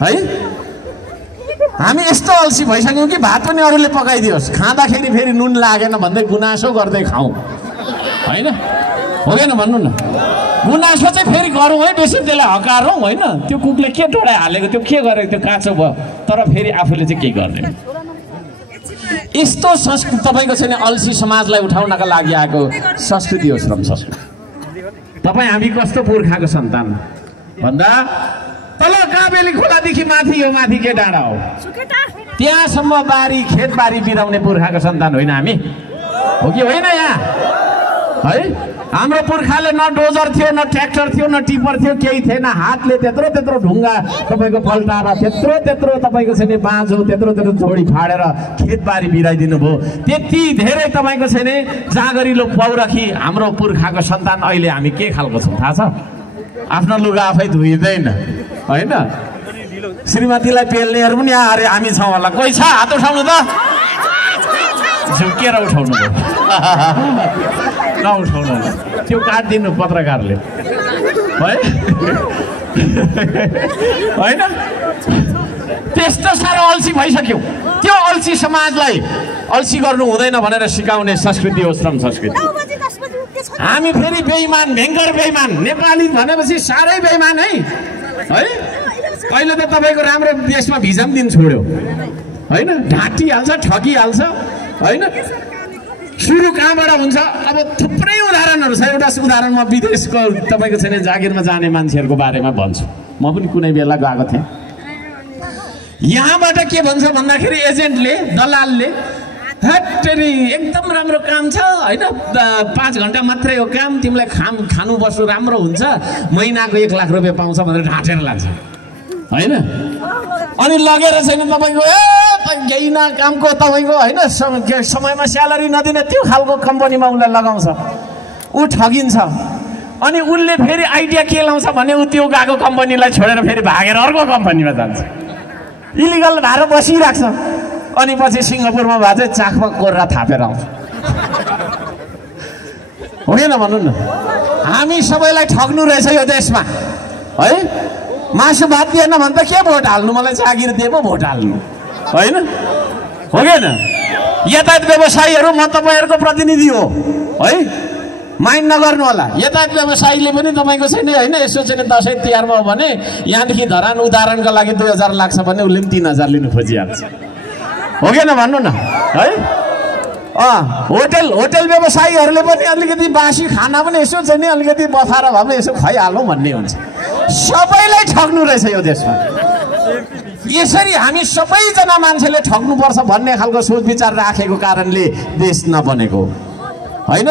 है। हामी यस्तो अल्छी भइसक्यौँ कि भात पनि अरूले पकाइदियोस्, खाँदाखेरि फेरि नुन लागेन भन्दै गुनासो गर्दै खाउँ होइन, हो कि भन्नु न? गुनासो चाहिँ फेरि गरौँ है, बेसी त्यसलाई हकारौँ होइन। त्यो कुकले के डोडाइ हालेको, त्यो के गरेको, त्यो काँचो भयो, तर फेरि आफूले चाहिँ केही गर्दैन। यस्तो संस्कृति तपाईँको छैन अल्छी समाजलाई उठाउनका लागि आएको संस्कृति हो श्रम संस्कृति। तपाईँ हामी कस्तो पुर्खाको सन्तान भन्दा तल काबेली खोलादेखि माथि यो माथि के डाँडा हो, त्यहाँसम्म बारी खेतबारी बिराउने पुर्खाको सन्तान होइन हामी, हो कि होइन? यहाँ है हाम्रो पुर्खाले न डोजर थियो, न ट्र्याक्टर थियो, न टिपर थियो, केही थिएन। हातले त्यत्रो त्यत्रो ढुङ्गा तपाईँको पल्टाएर, त्यत्रो त्यत्रो तपाईँको छैन बाँझो, त्यत्रो त्यत्रो झोडी फाडेर खेतबारी बिराइदिनु भयो। त्यति धेरै तपाईँको छैन जाँगरिलो पौरखी हाम्रो पुर्खाको सन्तान। अहिले हामी के खालको छौँ थाहा छ? आफ्नो लुगा आफै धुइँदैन होइन, श्रीमतीलाई पेल्नेहरू पनि यहाँ अरे हामी छौँ होला। कोही छ? हात उठाउनु त। झुकेर उठाउनु भयो, नउठाउनु, त्यो काटिदिनु पत्रकारले है होइन। त्यस्तो साह्रो अल्छी भइसक्यो। त्यो अल्छी समाजलाई अल्छी गर्नु हुँदैन भनेर सिकाउने संस्कृति हो श्रम संस्कृति। हामी फेरि बेइमान, भयङ्कर बेइमान। नेपाली भनेपछि साह्रै बेइमान है। कहिले त तपाईँको राम्रो देशमा भिजा पनि दिन छोड्यो होइन, ढाँटिहाल्छ, ठगिहाल्छ होइन। सुरु कहाँबाट हुन्छ? अब थुप्रै उदाहरणहरू छ। एउटा उदाहरण म विदेशको तपाईँको छैन जागिरमा जाने मान्छेहरूको बारेमा भन्छु। म पनि कुनै बेला गएको थिएँ। यहाँबाट के भन्छ भन्दाखेरि एजेन्टले, दलालले, हट्टेरी एकदम राम्रो काम छ होइन, 5 घन्टा मात्रै हो काम, तिमीलाई खानु बस्नु राम्रो हुन्छ, महिनाको 1 लाख रुपियाँ पाउँछ भनेर ढाँटेर लान्छ होइन। अनि लगेर छैन तपाईँको केही न कामको तपाईँको होइन, समयमा स्यालेरी नदिने त्यो खालको कम्पनीमा उसलाई लगाउँछ, ऊ ठगिन्छ। अनि उसले फेरि आइडिया के लाउँछ भने ऊ त्यो गएको कम्पनीलाई छोडेर फेरि भागेर अर्को कम्पनीमा जान्छ, इलिगल भएर बसिरहेको छ। अनि पछि सिङ्गापुरमा भए चाहिँ चाखमा कोर्रा थापेर आउँछ। हो कि न भन्नु न? हामी सबैलाई ठग्नु रहेछ यो देशमा है। मासु भात दिएन भने त के भोट हाल्नु? मलाई जागिर दिए पो भोट हाल्नु होइन, हो कि न? यातायात व्यवसायीहरू म तपाईँहरूको प्रतिनिधि हो है, माइन्ड नगर्नु होला। यातायात व्यवसायीले पनि तपाईँको छैन होइन, यसो चाहिँ दसैँ तिहारमा हो भने यहाँदेखि धरान उदाहरणको लागि 2000 लाग्छ भने उसले पनि 3000 लिनु खोजिहाल्छ, हो कि न भन्नु न है। होटेल व्यवसायीहरूले पनि अलिकति बासी खाना पनि यसो चाहिँ नि अलिकति बफाएर भए पनि यसो खुवाइहालौँ भन्ने हुन्छ। सबैलाई ठग्नु रहेछ यो देशमा। यसरी हामी सबैजना मान्छेले ठग्नुपर्छ भन्ने खालको सोच विचार राखेको कारणले देश नबनेको होइन।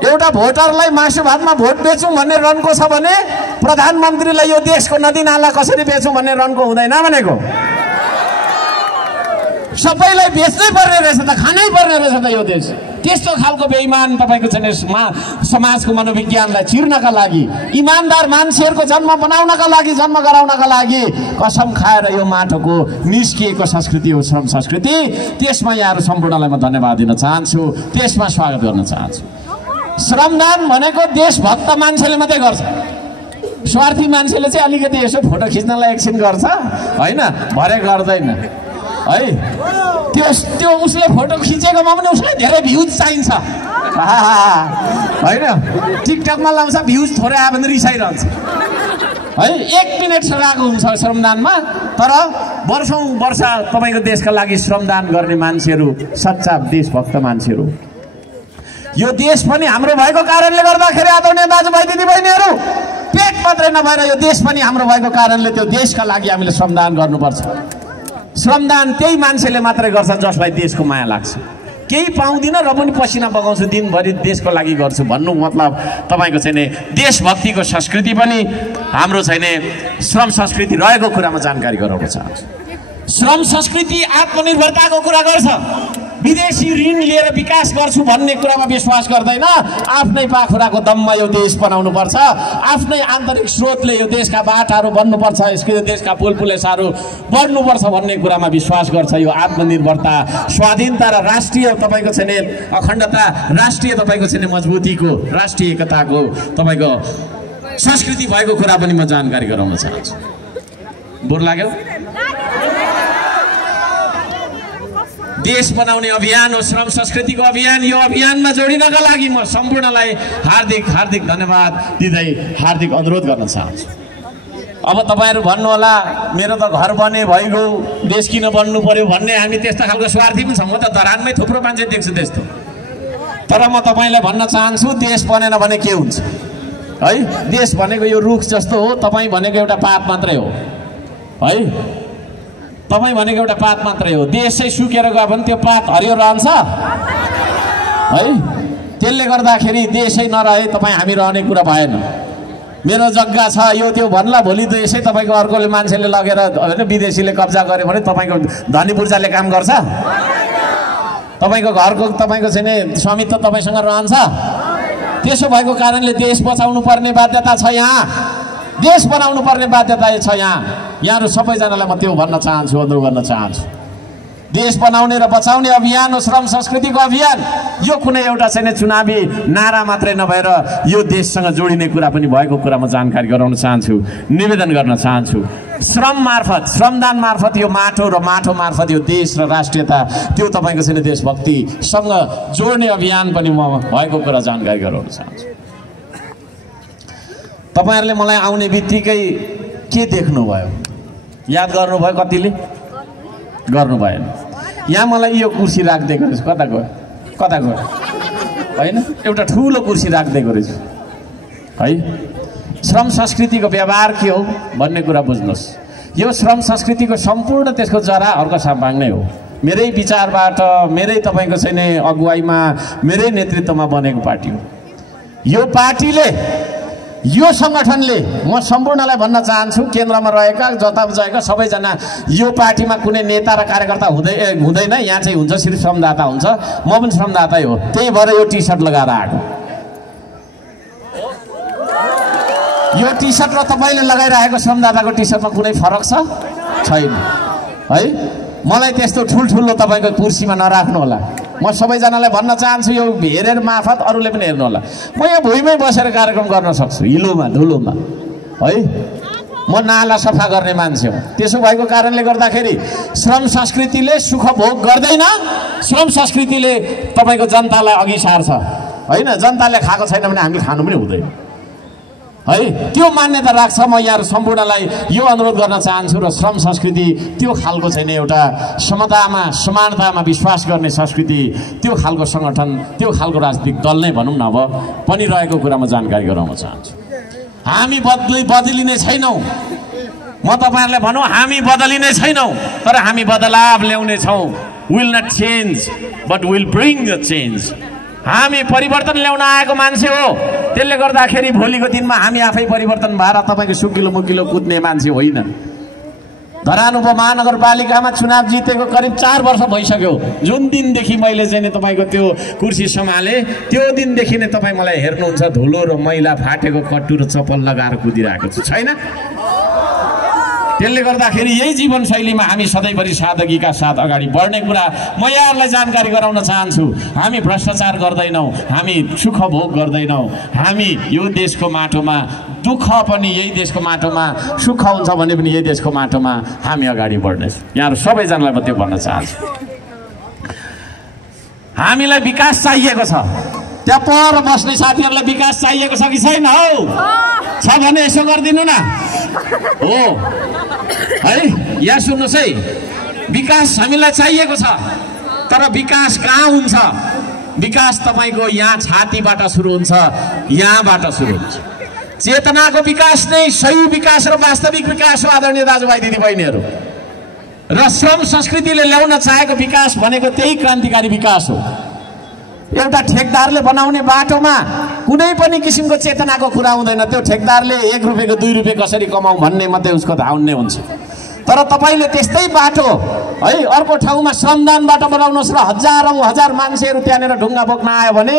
एउटा भोटरलाई मासु भातमा भोट बेचौँ भन्ने रनको छ भने प्रधानमन्त्रीलाई यो देशको नदी नाला कसरी बेचौँ भन्ने रनको हुँदैन भनेको। सबैलाई बेच्नै पर्ने रहेछ त, खानै पर्ने रहेछ त यो देश। त्यस्तो खालको बेइमान तपाईँको चाहिँ समाजको मनोविज्ञानलाई चिर्नका लागि, इमान्दार मान्छेहरूको जन्म बनाउनका लागि, जन्म गराउनका लागि कसम खाएर यो माटोको निस्किएको संस्कृति हो श्रम संस्कृति। त्यसमा यहाँहरू सम्पूर्णलाई म धन्यवाद दिन चाहन्छु, त्यसमा स्वागत गर्न चाहन्छु। श्रमदान भनेको देशभक्त मान्छेले मात्रै गर्छ। स्वार्थी मान्छेले चाहिँ अलिकति यसो फोटो खिच्नलाई एकछिन गर्छ होइन, भरे गर्दैन है। त्यो उसले फोटो खिचेकोमा पनि उसलाई धेरै भ्युज चाहिन्छ होइन। टिकटकमा लाउँछ, भ्युज थोरै आयो भने रिसाइरहन्छ है। 1 मिनट लगाएको हुन्छ श्रमदानमा, तर वर्षौँ वर्ष तपाईँको देशका लागि श्रमदान गर्ने मान्छेहरू सच्चा देशभक्त मान्छेहरू। यो देश पनि हाम्रो भएको कारणले गर्दाखेरि आदरणीय दाजुभाइ दिदीबहिनीहरू, पेट मात्रै नभएर यो देश पनि हाम्रो भएको कारणले त्यो देशका लागि हामीले श्रमदान गर्नुपर्छ। श्रमदान त्यही मान्छेले मात्रै गर्छ जसलाई देशको माया लाग्छ। केही पाउँदिनँ र पनि पसिना बगाउँछु, दिनभरि देशको लागि गर्छु भन्नु मतलब तपाईँको चाहिँ देशभक्तिको संस्कृति पनि हाम्रो चाहिँ श्रम संस्कृति रहेको कुरामा जानकारी गराउन चाहन्छु। श्रम संस्कृति आत्मनिर्भरताको कुरा गर्छ। विदेशी ऋण लिएर विकास गर्छु भन्ने कुरामा विश्वास गर्दैन। आफ्नै पाखुराको दममा यो देश बनाउनु पर्छ, आफ्नै आन्तरिक स्रोतले यो देशका बाटाहरू बन्नुपर्छ, यसको देशका पुलपुलेसाहरू बढ्नुपर्छ भन्ने कुरामा विश्वास गर्छ। यो आत्मनिर्भरता, स्वाधीनता र राष्ट्रिय तपाईँको चाहिँ अखण्डता, राष्ट्रिय तपाईँको चाहिँ मजबुतीको, राष्ट्रिय एकताको तपाईँको संस्कृति भएको कुरा पनि म जानकारी गराउन चाहन्छु। बोर लाग्यो? देश बनाउने अभियान हो श्रम संस्कृतिको अभियान। यो अभियानमा जोडिनका लागि म सम्पूर्णलाई हार्दिक हार्दिक धन्यवाद दिँदै हार्दिक अनुरोध गर्न चाहन्छु। अब तपाईँहरू भन्नुहोला मेरो त घर बने भइगयो, देश किन बन्नु पर्यो भन्ने हामी त्यस्ता खालको स्वार्थी पनि छौँ। म त धरानमै थुप्रो मान्छे देख्छु त्यस्तो। तर म तपाईँलाई भन्न चाहन्छु देश बनेन भने के हुन्छ है। देश भनेको यो रुख जस्तो हो, तपाईँ भनेको एउटा पात मात्रै हो है। तपाईँ भनेको एउटा पात मात्रै हो। देशै सुकेर गयो भने त्यो पात हरियो रहन्छ है। त्यसले गर्दाखेरि देशै नरहे तपाईँ हामी रहने कुरा भएन। मेरो जग्गा छ यो त्यो भन्ला भोलि देशै तपाईँको अर्कोले मान्छेले लगेर होइन विदेशीले कब्जा गर्यो भने तपाईँको धनी पूर्जाले काम गर्छ? तपाईँको घरको तपाईँको चाहिँ स्वामित्व तपाईँसँग रहन्छ? त्यसो भएको कारणले देश बचाउनु पर्ने बाध्यता छ, यहाँ देश बनाउनु पर्ने बाध्यता छ। यहाँहरू सबैजनालाई म त्यो भन्न चाहन्छु, अनुरोध गर्न चाहन्छु। देश बनाउने र बचाउने अभियान हो श्रम संस्कृतिको अभियान। यो कुनै एउटा चाहिँ चुनावी नारा मात्रै नभएर यो देशसँग जोडिने कुरा पनि भएको कुरा म जानकारी गराउन चाहन्छु, निवेदन गर्न चाहन्छु। श्रम मार्फत, श्रमदान मार्फत यो माटो र माटो मार्फत यो देश र राष्ट्रियता, त्यो तपाईँको चाहिँ देशभक्तिसँग जोड्ने अभियान पनि म भएको कुरा जानकारी गराउन चाहन्छु। तपाईँहरूले मलाई आउने बित्तिकै के देख्नुभयो, याद गर्नुभयो? कतिले गर्नु भएन। यहाँ मलाई यो कुर्सी राखिदिएको रहेछ, कता गयो कता गयो होइन, एउटा ठुलो कुर्सी राखिदिएको रहेछ है। श्रम संस्कृतिको व्यवहार के हो भन्ने कुरा बुझ्नुहोस्। यो श्रम संस्कृतिको सम्पूर्ण त्यसको जरा हर्क साम्बाङ नै हो। मेरै विचारबाट, मेरै तपाईँको चाहिँ अगुवाईमा, मेरै नेतृत्वमा बनेको पार्टी हो। यो पार्टीले, यो सङ्गठनले, म सम्पूर्णलाई भन्न चाहन्छु, केन्द्रमा रहेका जता बुझाएका सबैजना, यो पार्टीमा कुनै नेता र कार्यकर्ता हुँदैन, यहाँ चाहिँ हुन्छ सिर्फ श्रमदाता हुन्छ। म पनि श्रमदातै हो, त्यही भएर यो टी सर्ट लगाएर आएको। यो टी सर्ट र तपाईँले लगाइरहेको श्रमदाताको टी सर्टमा कुनै फरक छ? छैन है। मलाई त्यस्तो ठुल्ठुलो तपाईँको कुर्सीमा नराख्नु होला। म सबैजनालाई भन्न चाहन्छु, यो हेरेर मार्फत अरूले पनि हेर्नु होला। म यहाँ भुइँमै बसेर कार्यक्रम गर्न सक्छु, हिलोमा धुलोमा है। म नाला सफा गर्ने मान्छे हो। त्यसो भएको कारणले गर्दाखेरि श्रम संस्कृतिले सुख भोग गर्दैन, श्रम संस्कृतिले तपाईँको जनतालाई अघि सार्छ होइन। जनताले खाएको छैन भने हामीले खानु पनि हुँदैन है। त्यो मान्यता राख्छ। म यहाँ सम्पूर्णलाई यो अनुरोध गर्न चाहन्छु र श्रम संस्कृति त्यो खालको छैन, एउटा समतामा समानतामा विश्वास गर्ने संस्कृति, त्यो खालको सङ्गठन, त्यो खालको राजनीतिक दल नै भनौँ न अब पनि रहेको कुरा म जानकारी गराउन चाहन्छु। हामी बदलिने छैनौँ। म तपाईँहरूलाई भनौँ, हामी बदलिने छैनौँ, तर हामी बदलाव ल्याउने छौँ। Will not change but will bring the change. हामी परिवर्तन ल्याउन आएको मान्छे हो। त्यसले गर्दाखेरि भोलिको दिनमा हामी आफै परिवर्तन भएर तपाईँको सुकिलो मुकिलो कुद्ने मान्छे होइन। धरान उपमहानगरपालिकामा चुनाव जितेको करिब 4 वर्ष भइसक्यो। जुन दिनदेखि मैले चाहिँ तपाईँको त्यो कुर्सी सम्हालेँ, त्यो दिनदेखि नै तपाईँ मलाई हेर्नुहुन्छ धुलो र मैला फाटेको कट्टु र चप्पल लगाएर कुदिरहेको छु, छैन? त्यसले गर्दाखेरि यही जीवनशैलीमा हामी सधैँभरि सादगीका साथ अगाडि बढ्ने कुरा म यहाँहरूलाई जानकारी गराउन चाहन्छु। हामी भ्रष्टाचार गर्दैनौँ, हामी सुख भोग गर्दैनौँ। हामी यो देशको माटोमा दुःख पनि यही देशको माटोमा, सुख हुन्छ भने पनि यही देशको माटोमा हामी अगाडि बढ्नेछौँ। यहाँहरू सबैजनालाई म त्यो भन्न चाहन्छु। हामीलाई विकास चाहिएको छ। त्यहाँ पर बस्ने साथीहरूलाई विकास चाहिएको छ कि छैन हौ? छ भने यसो गरिदिनु न हो है। यहाँ सुन्नुहोस् है, विकास हामीलाई चाहिएको छ, तर विकास कहाँ हुन्छ? विकास तपाईँको यहाँ छातीबाट सुरु हुन्छ, यहाँबाट सुरु हुन्छ। चेतनाको विकास नै सही विकास र वास्तविक विकास हो आदरणीय दाजुभाइ दिदीबहिनीहरू। र श्रम संस्कृतिले ल्याउन चाहेको विकास भनेको त्यही क्रान्तिकारी विकास हो। एउटा ठेकदारले बनाउने बाटोमा कुनै पनि किसिमको चेतनाको कुरा हुँदैन। त्यो ठेकदारले 1 रुपियाँको 2 रुपियाँ कसरी कमाउँ भन्ने मात्रै उसको धाउन्ने हुन्छ। तर तपाईँले त्यस्तै बाटो है अर्को ठाउँमा श्रमदानबाट बनाउनुहोस् र हजार मान्छेहरू त्यहाँनिर ढुङ्गा बोक्न आयो भने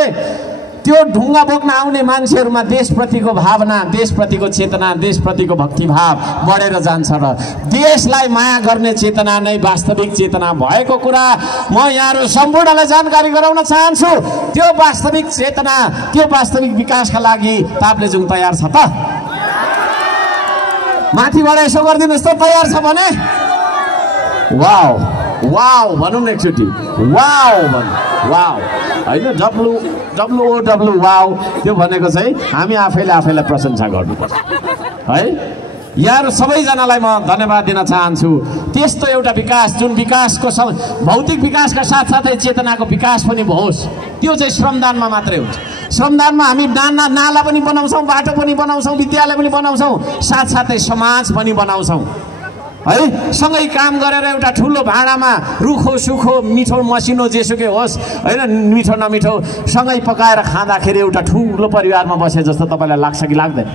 त्यो ढुङ्गा बोक्न आउने मान्छेहरूमा देशप्रतिको भावना, देशप्रतिको चेतना, देशप्रतिको भक्तिभाव बढेर जान्छ र देशलाई माया गर्ने चेतना नै वास्तविक चेतना भएको कुरा म यहाँहरू सम्पूर्णलाई जानकारी गराउन चाहन्छु। त्यो वास्तविक चेतना, त्यो वास्तविक विकासका लागि ताप्लेजुङ तयार छ त? माथिबाट यसो गरिदिनुहोस् त, तयार छ भने? वाउ वाउ भनौँ न एकचोटि, वाउ भन्नु, वाउ होइन, WOW वाउ। त्यो भनेको चाहिँ हामी आफैलाई प्रशंसा गर्नुपर्छ है। यहाँहरू सबैजनालाई म धन्यवाद दिन चाहन्छु। त्यस्तो एउटा विकास, जुन विकासको भौतिक विकासका साथसाथै चेतनाको विकास पनि होस्, त्यो चाहिँ श्रमदानमा मात्रै हुन्छ। श्रमदानमा हामी नाला पनि बनाउँछौँ, बाटो पनि बनाउँछौँ, विद्यालय पनि बनाउँछौँ, साथसाथै समाज पनि बनाउँछौँ है। सँगै काम गरेर एउटा ठुलो भाँडामा रुखो सुखो मिठो मसिनो जेसुकै होस् होइन, मिठो नमिठो सँगै पकाएर खाँदाखेरि एउटा ठुलो परिवारमा बसे जस्तो तपाईँलाई लाग्छ कि लाग्दैन?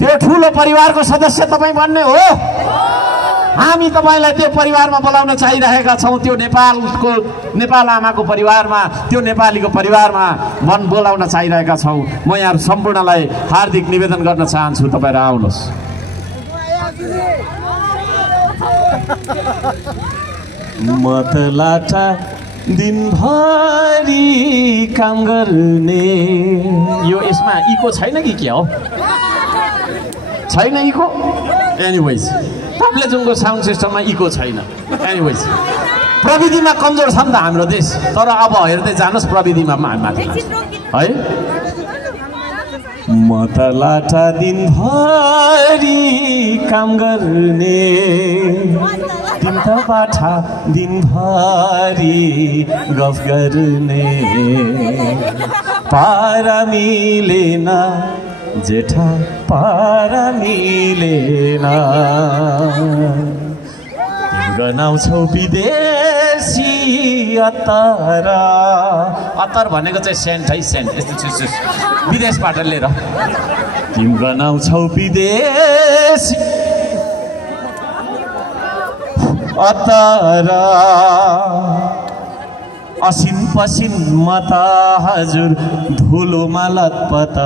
त्यो ठुलो परिवारको सदस्य तपाईँ बन्ने हो। हामी तपाईँलाई त्यो परिवारमा बोलाउन चाहिरहेका छौँ। त्यो नेपाल आमाको परिवारमा, त्यो नेपालीको परिवारमा बोलाउन चाहिरहेका छौँ। म यहाँ सम्पूर्णलाई हार्दिक निवेदन गर्न चाहन्छु, तपाईँहरू आउनुहोस्। म त लाटा दिनभरि काम गर्ने। यो यसमा इको छैन कि के हो? छैन इको? एनिवेज ताप्लेजुङको साउन्ड सिस्टममा इको छैन। एनिवेज प्रविधिमा कमजोर छ नि त हाम्रो देश, तर अब हेर्दै जानुहोस् प्रविधिमा हामी माथि है। म त लाटा दिनभरि काम गर्ने, तिमी त बाठा दिनभरि गफ गर्ने। पारा मिलेन जेठा पारा मिलेन, गनाउँछौ विदेशी अत्तर। अत्तर भनेको चाहिँ सेन्ट है, सेन्ट यस्तो विदेशबाट लिएर। तिमी गनाउँछौ विदेशी अत्तर, असिन पसिन मत हजुर धुलोमा लतपत।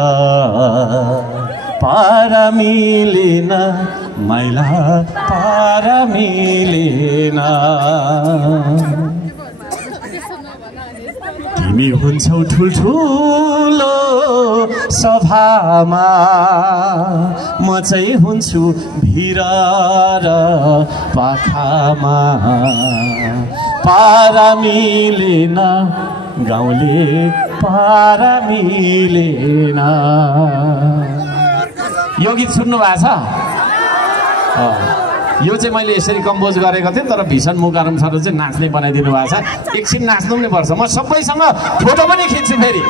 पारा मिलेन मैला पारा मिलेन, तिमी हुन्छौ ठुल्ठुलो सभामा, म चाहिँ हुन्छु भिर र पाखामा। पारा मिलेन गाउँले पारा मिलेन। यो गीत सुन्नु भएको छ? यो चाहिँ मैले यसरी कम्पोज गरेको थिएँ, तर भीषण मुकारम सरले चाहिँ नाच्ने बनाइदिनु भएको छ। एकछिन नाच्नु पनि पर्छ। म सबैसँग फोटो पनि खिच्छु फेरि।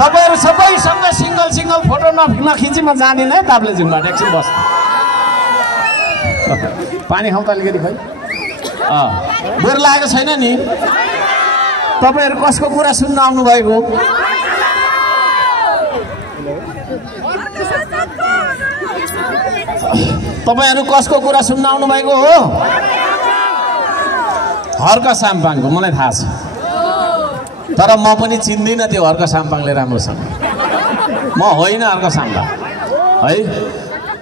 तपाईँहरू सबैसँग सिङ्गल सिङ्गल फोटो नखिची म जाँदिनँ है ताप्लेजुङबाट। एकछिन बस, पानी खाउँ त अलिकति खै। बोर लागेको छैन नि? तपाईँहरू कसको कुरा सुन्न आउनु भएको? तपाईहरु कसको कुरा सुन्न आउनु भएको हो? हर्क साम्पाङको, मलाई थाहा छ, तर म पनि चिन्दिनँ त्यो हर्क साम्पाङले राम्रोसँग। म होइन हर्क साम्पाङ है।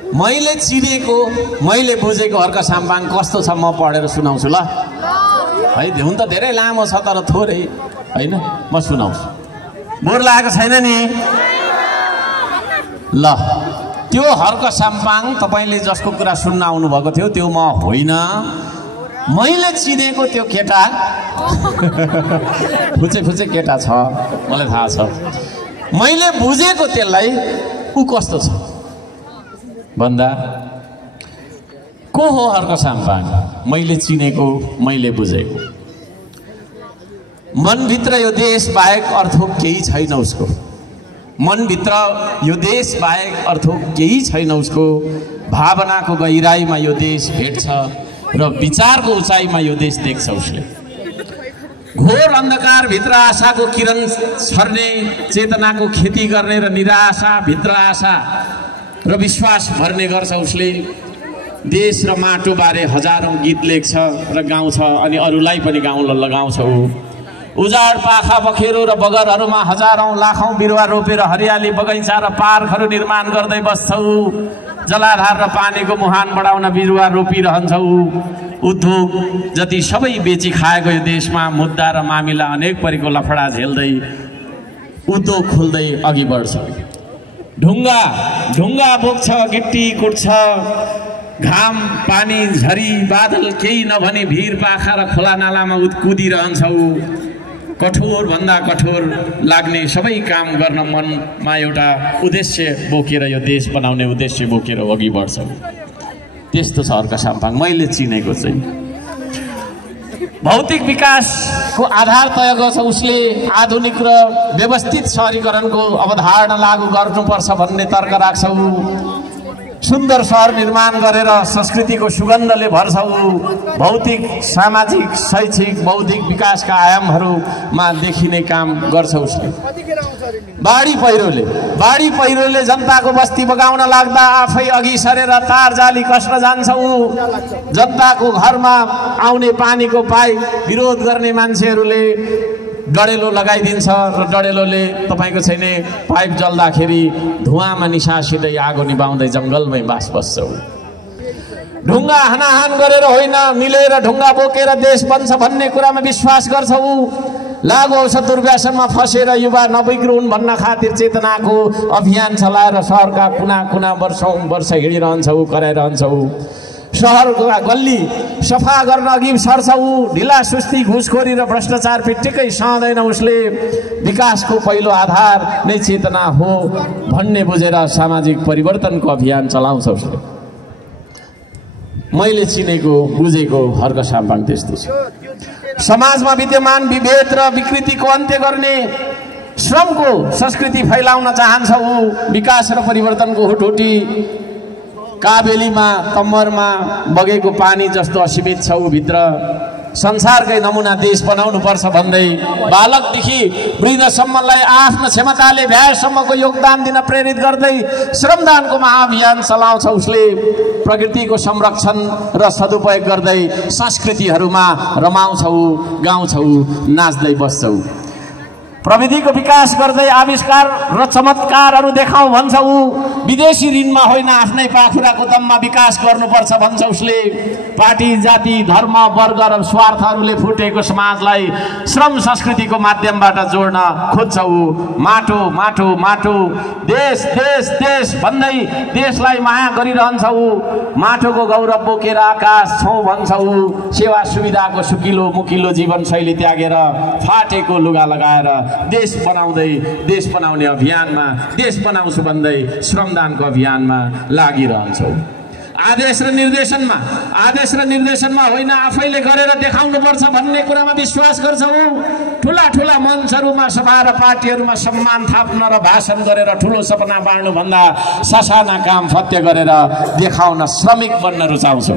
मैले चिनेको मैले बुझेको हर्क साम्पाङ कस्तो छ म पढेर सुनाउँछु ल है। हुन त धेरै लामो छ तर थोरै हैन, म सुनाउँछु। बोर लागेको छैन नि? ल त्यो हर्क साम्पाङ तपाईले जसको कुरा सुन्न आउनु भएको थियो त्यो म होइन। मैले चिनेको त्यो केटा फुचे फुचे केटा छ, मलाई थाहा छ। मैले बुझेको त्यसलाई उ कस्तो छ भन्दा को हो हर्क साम्पाङ? मैले चिनेको मैले बुझेको। मनभित्र यो देश बाहेक अर्थो केही छैन उसको। मनभित्र यो देश बाहेक अर्थो केही छैन उसको। भावनाको गहिराईमा यो देश भेट्छ र विचारको उचाइमा यो देश देख्छ उसले। घोर अन्धकारभित्र आशाको किरण छर्ने, चेतनाको खेती गर्ने र निराशा भित्र आशा र विश्वास भर्ने गर्छ उसले। देश र माटो बारे हजारौं गीत लेख्छ र गाउँछ अनि अरूलाई पनि गाउन लगाउँछ। उजाड पाखा बखेरो र बगरहरूमा हजारौं लाखौं बिरुवा रोपेर हरियाली बगैँचा र पार्कहरू निर्माण गर्दै बस्छौ। जलाधार र पानीको मुहान बढाउन बिरुवा रोपिरहन्छौ। उद्योग जति सबै बेची खाएको यो देशमा मुद्दा र मामिला अनेक परीको लफडा झेल्दै उद्योग खोल्दै अघि बढ्छौ। ढुङ्गा ढुङ्गा बोक्छ, गिट्टी कुट्छ, घाम पानी झरी बादल केही नभनी भिर पाखा र खोला नालामा कुदिरहन्छौ। कठोर भन्दा कठोर लाग्ने सबै काम गर्न मनमा एउटा उद्देश्य बोकेर यो देश बनाउने उद्देश्य बोकेर अघि बढ्छौ। त्यस्तो छ हर्क साम्पाङ मैले चिनेको चाहिँ। भौतिक विकासको आधार तय गर्छ उसले। आधुनिक र व्यवस्थित शहरीकरणको अवधारणा लागू गर्नुपर्छ भन्ने तर्क राख्छौ। सुन्दर सहर निर्माण गरेर संस्कृतिको सुगन्धले भर्छौ। भौतिक सामाजिक शैक्षिक बौद्धिक विकासका आयामहरूमा देखिने काम गर्छ उसले। बाढी पहिरोले जनताको बस्ती बगाउन लाग्दा आफै अघि सरेर तार जाली कस्न जान्छौ। जनताको घरमा आउने पानीको पाइप विरोध गर्ने मान्छेहरूले डडेलो लगाइदिन्छ र डडेलोले तपाईको छैन पाइप जल्दाखेरि धुवामा निसासिँदै आगो निभाउँदै जङ्गलमै बास बस्छौ। ढुङ्गा हानाहान गरेर होइन, मिलेर ढुङ्गा बोकेर देश बन्छ भन्ने कुरामा विश्वास गर्छौ। लागु औषध दुर्व्यसनमा फसेर युवा नबिग्रुन् भन्न खातिर चेतनाको अभियान चलाएर सहरका कुना कुना वर्ष हिँडिरहन्छौ, कराइरहन्छौ। सहरको गल्ली सफा गर्न अघि सर्छौ। ढिला सुस्ती घुसखोरी र भ्रष्टाचार फिट्टिकै सहँदैन उसले। विकासको पहिलो आधार नै चेतना हो भन्ने बुझेर सामाजिक परिवर्तनको अभियान चलाउँछ उसले। मैले चिनेको बुझेको हर्क साम्पाङ त्यस्तो छ। समाजमा विद्यमान विभेद र विकृतिको अन्त्य गर्ने श्रमको संस्कृति फैलाउन चाहन्छौ। विकास र परिवर्तनको हुटहुटी काबेलीमा तम्मरमा बगेको पानी जस्तो असीमित छौ भित्र। संसारकै नमुना देश बनाउनु पर्छ भन्दै बालकदेखि वृद्धसम्मलाई आफ्नो क्षमताले भ्याएसम्मको योगदान दिन प्रेरित गर्दै श्रमदानको महाअभियान चलाउँछ उसले। प्रकृतिको संरक्षण र सदुपयोग गर्दै संस्कृतिहरूमा रमाउँछौ, गाउँछौ, नाच्दै बस्छौ। प्रविधिको विकास गर्दै आविष्कार र चमत्कारहरू देखाउँ भन्छ ऊ। विदेशी ऋणमा होइन, आफ्नै पाखुराको दममा विकास गर्नुपर्छ भन्छ उसले। पार्टी, जाति, धर्म, वर्ग र स्वार्थहरूले फुटेको समाजलाई श्रम संस्कृतिको माध्यमबाट जोड्न खोज्छ ऊ। माटो माटो माटो, देश देश देश भन्दै देशलाई माया गरिरहन्छ ऊ। माटोको गौरव बोकेर आकाश छौँ भन्छ ऊ। सेवा सुविधाको सुकिलो मुकिलो जीवनशैली त्यागेर फाटेको लुगा लगाएर देश बनाउँदै देश बनाउने अभियानमा देश बनाउँछु भन्दै श्रमदानको अभियानमा लागिरहन्छौ। आदेश र निर्देशनमा होइन, आफैले गरेर देखाउनुपर्छ भन्ने कुरामा विश्वास गर्छौ। ठुला ठुला मञ्चहरूमा, सभा र पार्टीहरूमा सम्मान थाप्न र भाषण गरेर ठुलो सपना बाँड्नु भन्दा ससाना काम फत्य गरेर देखाउन श्रमिक बन्न रुचाउँछौ।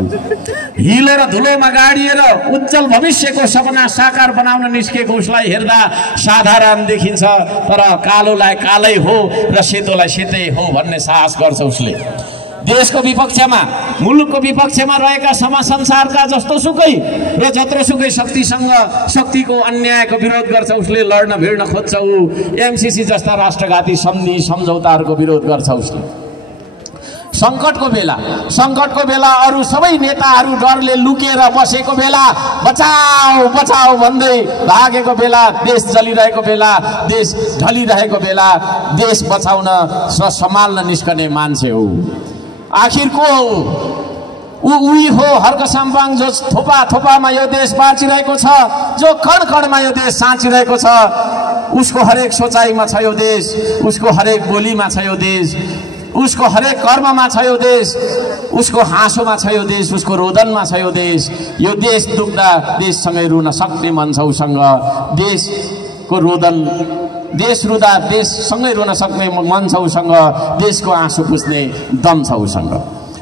हिलेर धुलोमा गाडिएर उज्जवल भविष्यको सपना साकार बनाउन निस्केको उसलाई हेर्दा साधारण देखिन्छ, तर कालोलाई कालै हो र सेतोलाई सेतै हो भन्ने साहस गर्छ उसले। देशको विपक्षमा, मुलुकको विपक्षमा रहेका संसारका जस्तो सुकै र जत्रो सुकै शक्तिको अन्यायको विरोध गर्छ उसले। लड्न भिड्न खोज्छ ऊ। एमसीसी जस्ता राष्ट्रघाती सन्धि सम्झौताहरूको विरोध गर्छ उसले। सङ्कटको बेला अरू सबै नेताहरू डरले लुकेर बसेको बेला, बचाऊ बचाऊ भन्दै भागेको बेला, देश जलिरहेको बेला, देश ढलिरहेको बेला देश बचाउन सम्हाल्न निस्कने मान्छे हो। आखिर को हो? उही हो हर्क साम्पाङ, जो थोपा थोपामा यो देश बाँचिरहेको छ, जो कण कणमा यो देश साँचिरहेको छ। उसको हरेक सोचाइमा छ यो देश, उसको हरेक बोलीमा छ यो देश, उसको हरेक कर्ममा छ यो देश, उसको हाँसोमा छ यो देश, उसको रोदनमा छ यो देश। यो देश दुख्दा देशसँगै रुन सक्ने मन छ उसँग। देशको रोदन, देश रुँदा देशसँगै रुन सक्ने मन छ उसँग। देशको आँसु पुस्ने दम छ उसँग।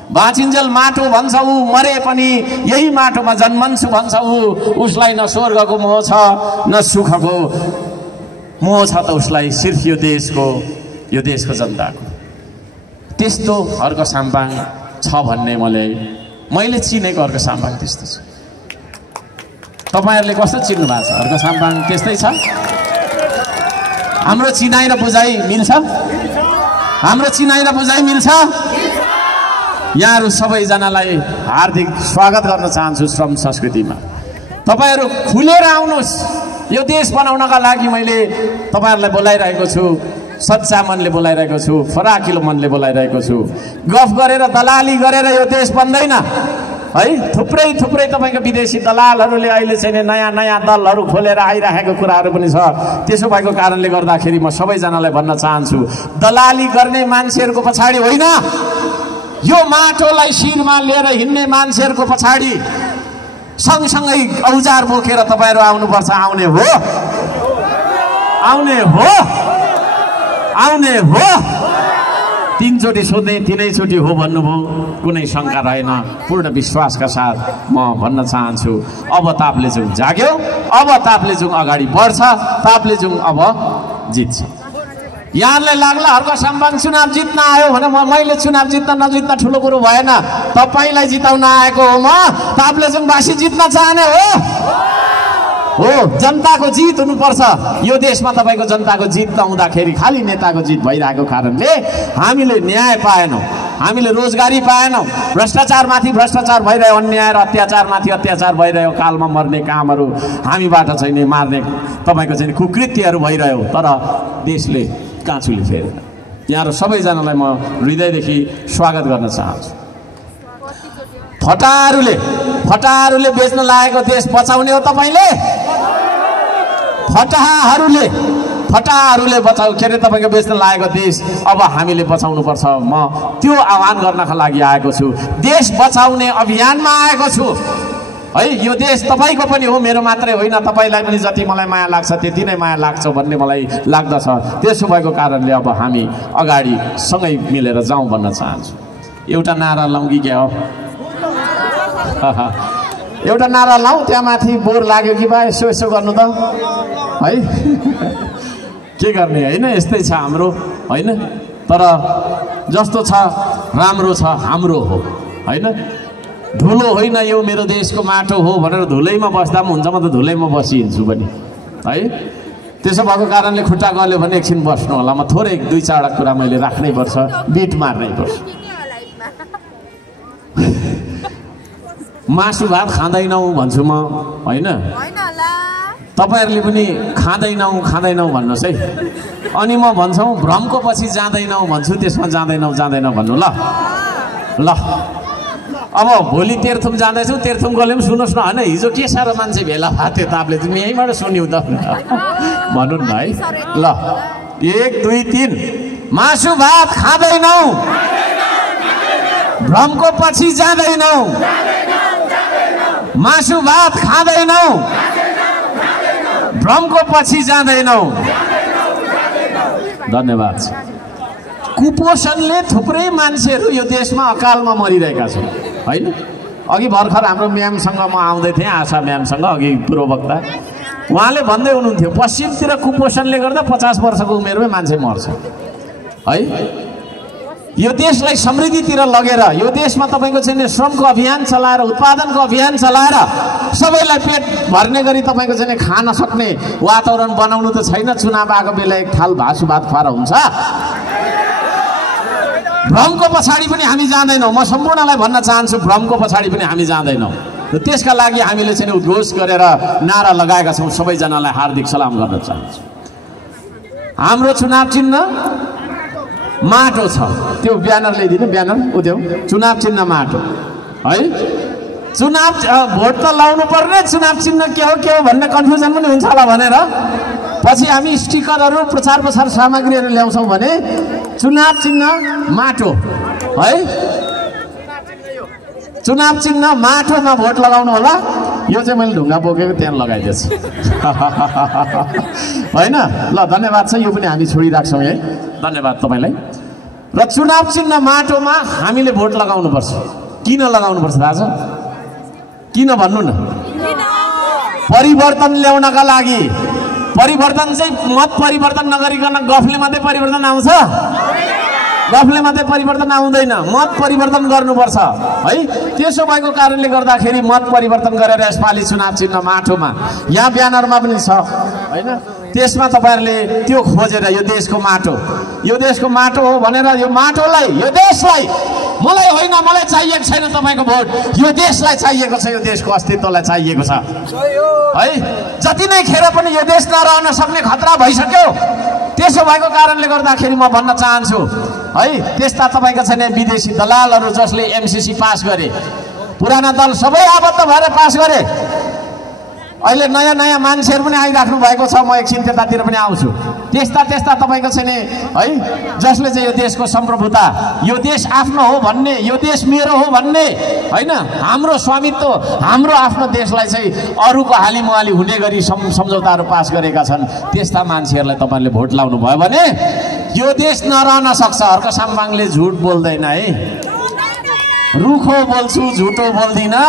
बाँचिन्जेल माटो भन्छ ऊ, मरे पनि यही माटोमा जन्मन्छु भन्छ ऊ। उसलाई न स्वर्गको मोह छ न सुखको मोह छ त उसलाई सिर्फ यो देशको जनताको। त्यस्तो हर्क साम्पाङ छ भन्ने मैले चिनेको हर्क साम्पाङ त्यस्तो छ। तपाईँहरूले कस्तो चिन्नु भएको छ? हर्क साम्पाङ त्यस्तै छ। हाम्रो चिनाइ र बुझाइ मिल्छ? हाम्रो चिनाइ र बुझाइ मिल्छ? यहाँहरू सबैजनालाई हार्दिक स्वागत गर्न चाहन्छु श्रम संस्कृतिमा। तपाईँहरू खुलेर आउनुहोस्। यो देश बनाउनका लागि मैले तपाईँहरूलाई बोलाइरहेको छु। सच्चा मनले बोलाइरहेको छु, फराकिलो मनले बोलाइरहेको छु। गफ गरेर दलाली गरेर यो देश बन्दैन है। थुप्रै तपाईँको विदेशी दलालहरूले अहिले चाहिँ नयाँ नयाँ दलहरू खोलेर आइरहेको कुराहरू पनि छ। त्यसो भएको कारणले गर्दाखेरि म सबैजनालाई भन्न चाहन्छु, दलाली गर्ने मान्छेहरूको पछाडि होइन, यो माटोलाई शिरमा लिएर हिँड्ने मान्छेहरूको पछाडि सँगसँगै औजार बोकेर तपाईँहरू आउनुपर्छ। आउने हो। तीनचोटि सोध्ने तीनैचोटि हो भन्नुभयो, कुनै शङ्का रहेन। पूर्ण विश्वासका साथ म भन्न चाहन्छु, अब ताप्लेजुङ जाग्यो, अब ताप्लेजुङ अगाडि बढ्छ, ताप्लेजुङ अब जित्छ। यहाँलाई लाग्ला हर्क साम्पाङ चुनाव जित्न आयो भने मैले चुनाव जित्न नजित्न ठुलो कुरो भएन। तपाईँलाई जिताउन आएको हो म। ताप्लेजुङवासी जित्न चाहने हो। जनताको जित हुनुपर्छ। यो देशमा तपाईँको जनताको जित नहुँदाखेरि खालि नेताको जित भइरहेको कारणले हामीले न्याय पाएनौँ। हामीले रोजगारी पाएनौँ, भ्रष्टाचारमाथि भ्रष्टाचार भइरह्यो, अन्याय र अत्याचारमाथि अत्याचार भइरह्यो, कालमा मर्ने कामहरू हामीबाट चाहिँ नि मार्ने तपाईँको चाहिँ कुकृत्यहरू भइरह्यो, तर देशले काँचुली फेरेन। यहाँहरू सबैजनालाई म हृदयदेखि स्वागत गर्न चाहन्छु। फटाहरूले बेच्न लागेको देश बचाउने हो तपाईँले? फटाहरूले बचाउ के अरे तपाईँको बेच्न लागेको देश अब हामीले बचाउनुपर्छ। म त्यो आह्वान गर्नका लागि आएको छु, देश बचाउने अभियानमा आएको छु है। यो देश तपाईँको पनि हो, मेरो मात्रै होइन, तपाईँलाई पनि जति मलाई माया लाग्छ त्यति नै माया लाग्छ भन्ने मलाई लाग्दछ। त्यसो भएको कारणले अब हामी अगाडि सँगै मिलेर जाउँ भन्न चाहन्छु। एउटा नारा लाउँ कि क्या हो? एउटा नारा लाउँ, त्यहाँ माथि बोर लाग्यो कि बा यसो गर्नु त है। के गर्ने होइन, यस्तै छ हाम्रो होइन। तर जस्तो छ राम्रो छ हाम्रो हो होइन। धुलो होइन यो मेरो देशको माटो हो भनेर धुलैमा बस्दा पनि हुन्छ, म त धुलैमा बसिहिँड्छु पनि है। त्यसो भएको कारणले खुट्टा गल्यो भने एकछिन बस्नु होला, म थोरै 2-4 कुरा मैले राख्नै पर्छ, बिट मार्नै पर्छ। मासु भात खाँदैनौ भन्छु म होइन, तपाईँहरूले पनि खाँदैनौ भन्नुहोस् है। अनि म भन्छौँ भ्रमको पछि जाँदैनौ भन्छु, त्यसमा जाँदैनौ भन्नु ल। अब भोलि तेर्थुम जाँदैछौँ, तेर्थुम गले पनि सुन्नुहोस् न होइन, हिजो के साह्रो मान्छे भेला भयो त्यो तापले, तिमी यहीँबाट सुन्यौ त भन्नु न है। ल 1 2 3 मासु भात खाँदैनौ, भ्रमको पछि जाँदैनौ, मासु भात खाँदैनौ, भ्रमको पछि जाँदैनौ। धन्यवाद। कुपोषणले थुप्रै मान्छेहरू यो देशमा अकालमा मरिरहेका छन् होइन। अघि भर्खर हाम्रो म्यामसँग म आउँदै थिएँ, आशा म्यामसँग, अघि पूर्ववक्ता, उहाँले भन्दै हुनुहुन्थ्यो पश्चिमतिर कुपोषणले गर्दा 50 वर्षको उमेरमै मान्छे मर्छ है। यो देशलाई समृद्धितिर लगेर यो देशमा तपाईँको चाहिँ श्रमको अभियान चलाएर, उत्पादनको अभियान चलाएर सबैलाई पेट भर्ने गरी तपाईँको चाहिँ खान सक्ने वातावरण बनाउनु त छैन। चुनाव आएको बेला एक थाल भासु भात खुवाएर हुन्छ? भ्रमको पछाडि पनि हामी जाँदैनौँ। म सम्पूर्णलाई भन्न चाहन्छु भ्रमको पछाडि पनि हामी जाँदैनौँ। र त्यसका लागि हामीले चाहिँ उद्घोष गरेर नारा लगाएका छौँ। सबैजनालाई हार्दिक सलाम गर्न चाहन्छु। हाम्रो चुनाव चिन्ह माटो छ, त्यो ब्यानर ल्याइदिनु, ब्यानर उद्यो, चुनाव चिन्ह माटो है। चुनाव भोट त लाउनु पर्ने, चुनाव चिन्ह के हो भन्ने कन्फ्युजन पनि हुन्छ होला भनेर पछि हामी स्टिकरहरू प्रचार प्रसार सामग्रीहरू ल्याउँछौँ भने चुनाव चिन्ह माटो है। चुनाव चिन्ह माटोमा भोट लगाउनु होला। यो चाहिँ मैले ढुङ्गा बोकेको त्यहाँ लगाइदिएछु होइन। ल धन्यवाद छ, यो पनि हामी छोडिराख्छौँ है। धन्यवाद तपाईँलाई। र चुनाव चिन्ह माटोमा हामीले भोट लगाउनुपर्छ। किन लगाउनुपर्छ थाहा छ? किन भन्नु न? परिवर्तन ल्याउनका लागि। परिवर्तन चाहिँ मत परिवर्तन नगरिकन गफले मात्रै परिवर्तन आउँछ? गफले मात्रै परिवर्तन आउँदैन, मत परिवर्तन गर्नुपर्छ है। त्यसो भएको कारणले गर्दाखेरि मत परिवर्तन गरेर यसपालि चुनाव चिन्ह माटोमा, यहाँ ब्यानरमा पनि छ होइन, त्यसमा तपाईँहरूले त्यो खोजेर यो देशको माटो हो भनेर यो माटोलाई, यो देशलाई, मलाई होइन, मलाई चाहिएको छैन तपाईँको भोट, यो देशलाई चाहिएको छ, यो देशको अस्तित्वलाई चाहिएको छ है। जति नै खेर पनि यो देश नरहन सक्ने खतरा भइसक्यो। त्यसो भएको कारणले गर्दाखेरि म भन्न चाहन्छु है, त्यस्ता तपाईँको छैन विदेशी दलालहरू जसले एमसीसी पास गरे, पुराना दल सबै आबद्ध भएर पास गरे। अहिले नयाँ मान्छेहरू पनि आइराख्नु भएको छ, म एकछिन त्यतातिर पनि आउँछु। त्यस्ता तपाईँको छैन है, जसले चाहिँ यो देशको सम्प्रभुता, यो देश आफ्नो हो भन्ने, यो देश मेरो हो भन्ने होइन, हाम्रो स्वामित्व, हाम्रो आफ्नो देशलाई चाहिँ अरूको हालिमुहाली हुने गरी सम्झौताहरू पास गरेका छन्। त्यस्ता मान्छेहरूलाई तपाईँले भोट लाउनु भयो भने यो देश नरहन सक्छ। अर्क साम्बाङले झुट बोल्दैन है, रुखो बोल्छु, झुटो बोल्दिनँ।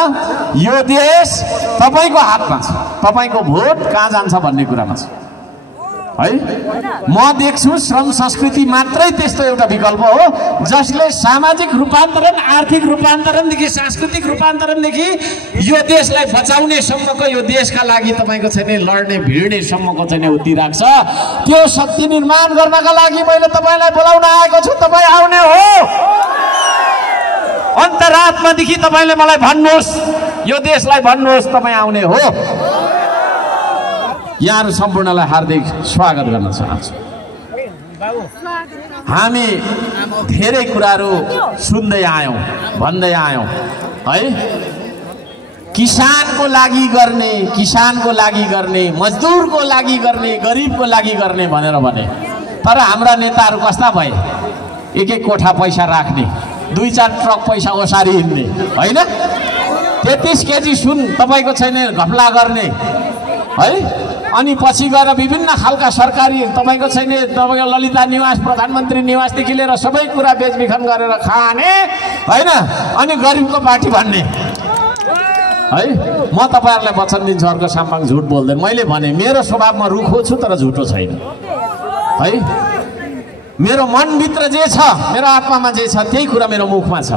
यो देश तपाईँको हातमा छ, तपाईँको भोट कहाँ जान्छ भन्ने कुरामा छ है। म देख्छु श्रम संस्कृति मात्रै त्यस्तो एउटा विकल्प हो जसले सामाजिक रूपान्तरण, आर्थिक रूपान्तरणदेखि सांस्कृतिक रूपान्तरणदेखि यो देशलाई बचाउने सम्मको, यो देशका लागि तपाईँको चाहिँ लड्ने भिड्ने सम्मको चाहिँ उति राख्छ। त्यो शक्ति निर्माण गर्नका लागि मैले तपाईँलाई बोलाउन आएको छु। तपाईँ आउने हो? अन्तरात्मादेखि तपाईले मलाई भन्नुहोस्, यो देशलाई भन्नुहोस् तपाईँ आउने हो। यहाँहरू सम्पूर्णलाई हार्दिक स्वागत गर्न चाहन्छु। हामी धेरै कुराहरू सुन्दै आयौँ, भन्दै आयौँ है। किसानको लागि गर्ने, किसानको लागि गर्ने, मजदुरको लागि गर्ने, गरिबको लागि गर्ने भनेर भने, तर हाम्रा नेताहरू कस्ता भए? एक एक कोठा पैसा राख्ने, 2-4 ट्रक पैसा ओसारी हिँड्ने होइन। 33 केजी सुन तपाईँको छैन घपला गर्ने है। अनि पछि गएर विभिन्न खालका सरकारी तपाईँको छैन, तपाईँको ललिता निवास, प्रधानमन्त्री निवासदेखि लिएर सबै कुरा बेचबिखन गरेर खाने होइन। अनि गरिबको पार्टी भन्ने है। म तपाईँहरूलाई वचन दिन्छु, अर्को सामबाङ झुट बोल्दैन। मैले भने मेरो स्वभावमा रुखो छु तर झुटो छैन है। मेरो मनभित्र जे छ, मेरो आत्मामा जे छ त्यही कुरा मेरो मुखमा छ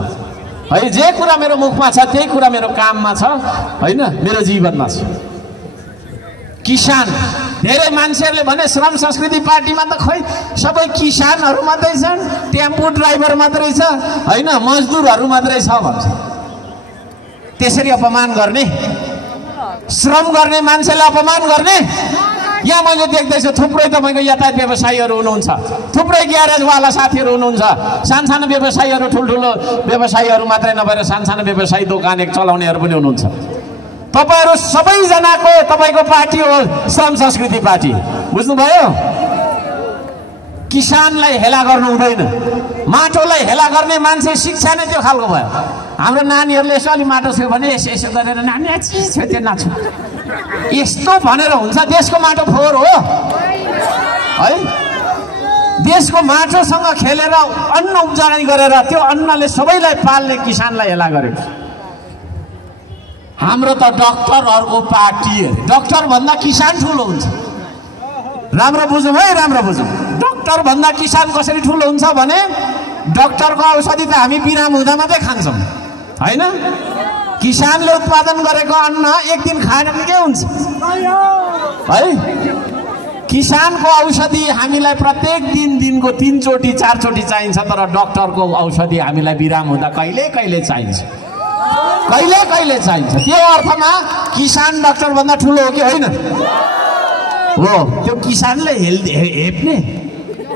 है। जे कुरा मेरो मुखमा छ त्यही कुरा मेरो काममा छ होइन, मेरो जीवनमा छ। किसान, धेरै मान्छेहरूले भने श्रम संस्कृति पार्टीमा त खोइ सबै किसानहरू मात्रै छन्, टेम्पो ड्राइभर मात्रै छ होइन, मजदुरहरू मात्रै छ भन्छ। त्यसरी अपमान गर्ने, श्रम गर्ने मान्छेलाई अपमान गर्ने। यहाँ मैले देख्दैछु थुप्रै तपाईँको यातायात व्यवसायीहरू हुनुहुन्छ, थुप्रै ग्यारेजवाला साथीहरू हुनुहुन्छ, सानसानो व्यवसायीहरू, ठुल्ठुलो व्यवसायीहरू मात्रै नभएर सानसानो व्यवसायी दोकान चलाउनेहरू पनि हुनुहुन्छ। तपाईँहरू सबैजनाको तपाईँको पार्टी हो श्रम संस्कृति पार्टी, बुझ्नुभयो? किसानलाई हेला गर्नु हुँदैन, माटोलाई हेला गर्ने मान्छे शिक्षा नै त्यो खालको भयो। हाम्रो नानीहरूले यसो अलि माटो छ्यो भने यसो यसो गरेर नानी चिज छ्यो त्यो नाच्छ, यस्तो भनेर हुन्छ? देशको माटो फोहोर हो है। देशको माटोसँग खेलेर अन्न उब्जनी गरेर त्यो अन्नले सबैलाई पाल्ने किसानलाई हेला गरेको। हाम्रो त डक्टरहरूको पार्टी, डक्टर भन्दा किसान ठुलो हुन्छ। राम्रो बुझौँ है, राम्रो बुझौँ। डक्टर भन्दा किसान कसरी ठुलो हुन्छ भने, डक्टरको औषधि त हामी बिराम हुँदा मात्रै खान्छौँ होइन। किसानले उत्पादन गरेको अन्न एक दिन खाएन भने के हुन्छ है। किसानको औषधि हामीलाई प्रत्येक दिनको 3 चोटि 4 चोटि चाहिन्छ, तर डक्टरको औषधि हामीलाई बिराम हुँदा कहिले कहिले चाहिन्छ, कहिले कहिले चाहिन्छ। त्यो अर्थमा किसान डक्टर भन्दा ठुलो हो कि होइन? हो। त्यो किसानले हेप्ने,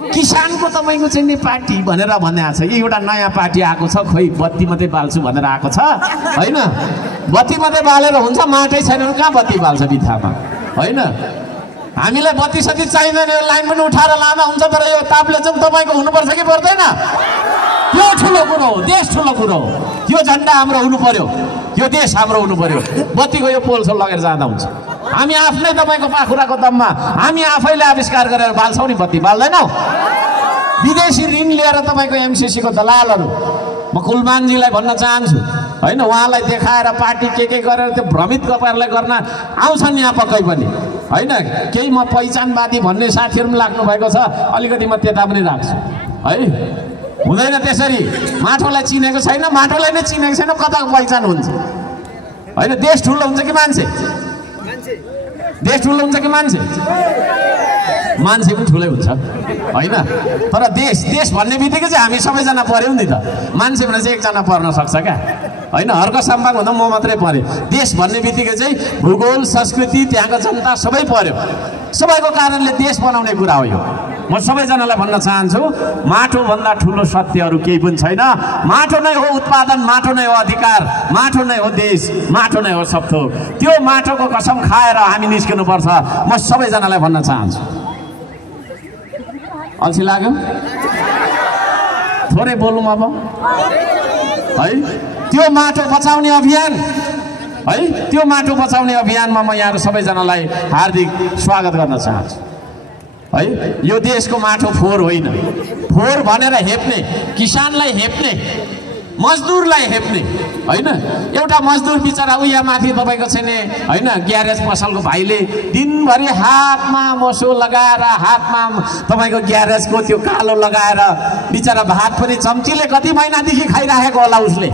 किसानको तपाईँको चाहिँ पार्टी भनेर भनेको छ। यो एउटा नयाँ पार्टी आएको छ, खोइ बत्ती मात्रै बाल्छु भनेर आएको छ होइन। बत्ती मात्रै बालेर हुन्छ? माटै छैन भने कहाँ बत्ती बाल्छ बित्थामा होइन। हामीलाई बत्ती सत्ती चाहिँदैन, यो लाइन पनि उठाएर लाँदा हुन्छ, तर यो तापले चाहिँ तपाईँको हुनुपर्छ कि पर्दैन? त्यो ठुलो कुरो हो, देश ठुलो कुरो हो। यो झन्डा हाम्रो हुनु पर्यो, यो देश हाम्रो हुनु पर्यो। बत्तीको यो पोल लगेर जाँदा हुन्छ। हामी आफ्नै तपाईँको पाखुराको दममा हामी आफैले आविष्कार गरेर बाल्छौँ नि, बत्ती बाल्दैनौँ। विदेशी ऋण लिएर तपाईँको एमसिसीको दलालहरू, म कुलमानजीलाई भन्न चाहन्छु होइन, उहाँलाई देखाएर पार्टी के गरेर त्यो भ्रमित कपारलाई गर्न आउँछन् यहाँ पक्कै पनि होइन। केही म पहिचानवादी भन्ने साथीहरू पनि लाग्नु भएको छ, अलिकति म त्यता पनि राख्छु है। हुँदैन त्यसरी। माटोलाई चिनेको छैन, माटोलाई नै चिनेको छैन, कता पहिचान हुन्छ होइन। देश ठुलो हुन्छ कि मान्छे? देश ठुलो हुन्छ कि मान्छे? मान्छे पनि ठुलै हुन्छ होइन। तर देश भन्ने बित्तिकै चाहिँ हामी सबैजना पऱ्यौँ नि त। मान्छे भने चाहिँ एकजना पर्न सक्छ क्या होइन। हर्क साम्बाङ भन्दा म मात्रै परेँ। देश भन्ने बित्तिकै चाहिँ भूगोल, संस्कृति, त्यहाँको जनता सबै पर्यो। सबैको कारणले देश बनाउने कुरा हो यो। म सबैजनालाई भन्न चाहन्छु, माटोभन्दा ठुलो सत्यहरू केही पनि छैन। माटो नै हो उत्पादन, माटो नै हो अधिकार, माटो नै हो देश, माटो नै हो सब थोक। त्यो माटोको कसम खाएर हामी निस्किनुपर्छ, म सबैजनालाई भन्न चाहन्छु। अल्छी लाग्यो? थोरै बोलौँ अब है। त्यो माटो बचाउने अभियान है, त्यो माटो बचाउने अभियानमा म यहाँहरू सबैजनालाई हार्दिक स्वागत गर्न चाहन्छु है। यो देशको माटो फोहोर होइन। फोहोर भनेर हेप्ने, किसानलाई हेप्ने, मजदुरलाई हेप्ने होइन। एउटा मजदुर बिचरा उया माथि तपाईँको छैन होइन, ग्यारेज पसलको भाइले दिनभरि हातमा मोसो लगाएर, हातमा तपाईँको ग्यारेजको त्यो कालो लगाएर बिचरा भात पनि चम्चीले कति महिनादेखि खाइराखेको होला उसले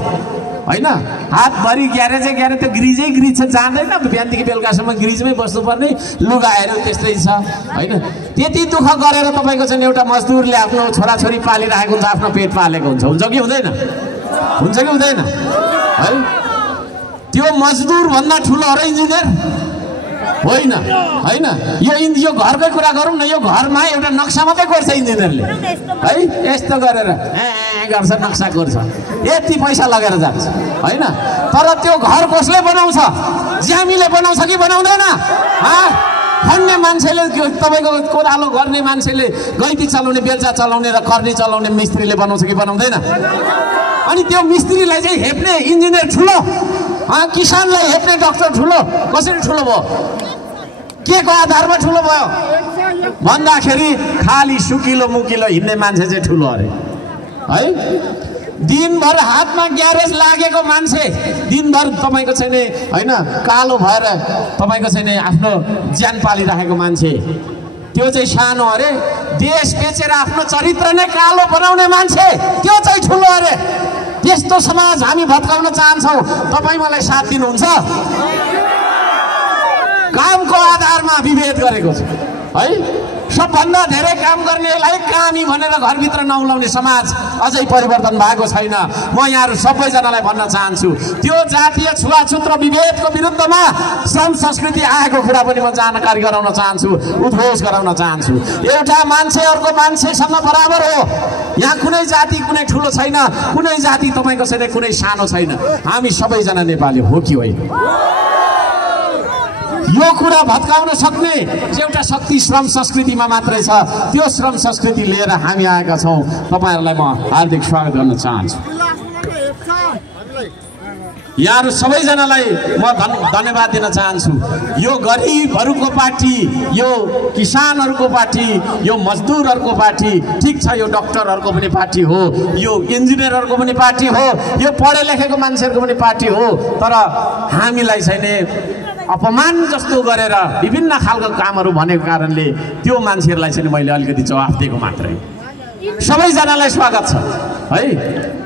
होइन। हातभरि ग्यारेज त्यो ग्रिजै ग्रिज छ, जाँदैन। बिहानदेखि बेलुकासम्म ग्रिजमै बस्नुपर्ने, लुगाहरू त्यस्तै छ होइन। त्यति दुःख गरेर तपाईँको चाहिँ एउटा मजदुरले आफ्नो छोराछोरी पालिरहेको हुन्छ, आफ्नो पेट पालेको हुन्छ कि हुँदैन? हुन्छ कि हुँदैन है? त्यो मजदुर भन्दा ठुलो अरे इन्जिनियर होइन होइन। यो घरकै कुरा गरौँ न, यो घरमा एउटा नक्सा मात्रै कोर्छ इन्जिनियरले है, यस्तो गरेर गर्छ, नक्सा कोर्छ, यति पैसा लगेर जान्छ होइन। तर त्यो घर कसले बनाउँछ? ज्यामीले बनाउँछ कि बनाउँदैन? खन्ने मान्छेले, तपाईँको कोदालो गर्ने मान्छेले, गैती चलाउने, बेल्चा चलाउने र कर्नी चलाउने मिस्त्रीले बनाउँछ कि बनाउँदैन? अनि त्यो मिस्त्रीलाई चाहिँ हेप्ने इन्जिनियर ठुलो, किसानलाई हेप्ने डक्टर ठुलो, कसरी ठुलो भयो? के को आधारमा ठुलो भयो भन्दाखेरि खाली सुकिलो मुकिलो हिँड्ने मान्छे चाहिँ ठुलो अरे है। दिनभर हातमा ग्यारेज लागेको मान्छे, दिनभर तपाईँको चाहिँ नि होइन कालो भएर तपाईँको चाहिँ नि आफ्नो ज्यान पालिराखेको मान्छे, त्यो चाहिँ सानो अरे। देश बेचेर आफ्नो चरित्र नै कालो बनाउने मान्छे, त्यो चाहिँ ठुलो अरे। त्यस्तो समाज हामी भत्काउन चाहन्छौँ। तपाईँ मलाई साथ दिनुहुन्छ? कामको आधारमा विभेद गरेको छ है। सबभन्दा धेरै काम गर्नेलाई कामी भनेर घरभित्र नउलाउने समाज अझै परिवर्तन भएको छैन। म यहाँहरू सबैजनालाई भन्न चाहन्छु, त्यो जातीय छुवाछुत र विभेदको विरुद्धमा श्रम संस्कृति आएको कुरा पनि म जानकारी गराउन चाहन्छु, उद्घोष गराउन चाहन्छु। एउटा मान्छे अर्को मान्छेसँग बराबर हो। यहाँ कुनै जाति कुनै ठुलो छैन, कुनै जाति तपाईँको छैन, कुनै सानो छैन। हामी सबैजना नेपाली हो कि होइन? यो कुरा भत्काउन सक्ने एउटा शक्ति श्रम संस्कृतिमा मात्रै छ। त्यो श्रम संस्कृति लिएर हामी आएका छौँ। तपाईँहरूलाई म हार्दिक स्वागत गर्न चाहन्छु। यहाँहरू सबैजनालाई म धन्यवाद दिन चाहन्छु। यो गरिबहरूको पार्टी, यो किसानहरूको पार्टी, यो मजदुरहरूको पार्टी, ठिक छ, यो डक्टरहरूको पनि पार्टी हो, यो इन्जिनियरहरूको पनि पार्टी हो, यो पढे लेखेको मान्छेहरूको पनि पार्टी हो। तर हामीलाई चाहिँ अपमान जस्तो गरेर विभिन्न खालको कामहरू भनेको कारणले त्यो मान्छेहरूलाई चाहिँ मैले अलिकति जवाफ दिएको मात्रै। सबैजनालाई स्वागत छ है।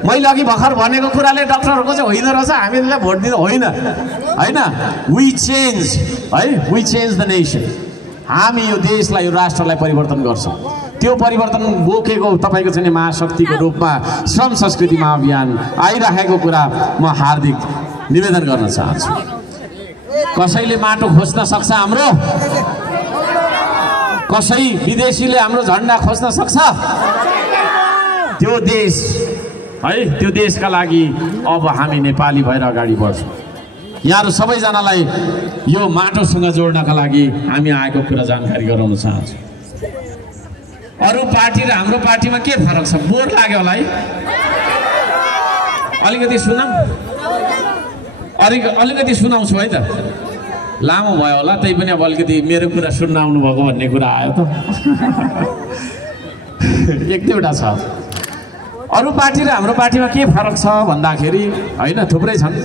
मैले अघि भर्खर भनेको कुराले डक्टरहरूको चाहिँ होइन रहेछ, हामीलाई भोट दिनु होइन होइन। वी चेन्ज है, वी चेन्ज द नेसन। हामी यो देशलाई, यो राष्ट्रलाई परिवर्तन गर्छौँ। त्यो परिवर्तन बोकेको तपाईँको चाहिँ महाशक्तिको रूपमा श्रम संस्कृति महाअभियान आइराखेको कुरा म हार्दिक निवेदन गर्न चाहन्छु। कसैले माटो खोज्न सक्छ हाम्रो? कसै विदेशीले हाम्रो झन्डा खोज्न सक्छ? त्यो देश है, त्यो देशका लागि अब हामी नेपाली भएर अगाडि बढ्छौँ। यहाँहरू सबैजनालाई यो माटोसँग जोड्नका लागि हामी आएको कुरा जानकारी गराउन चाहन्छु। अरू पार्टी र हाम्रो पार्टीमा के फरक छ? बोर लाग्यो होला है? अलिकति सुनाऊ, अलिकति सुनाउँछु है त। लामो भयो होला, त्यही पनि अब अलिकति मेरो कुरा सुन्न आउनुभएको भन्ने कुरा आयो त। एक दुईवटा छ। अरू पार्टी र हाम्रो पार्टीमा के फरक छ भन्दाखेरि होइन, थुप्रै छन्।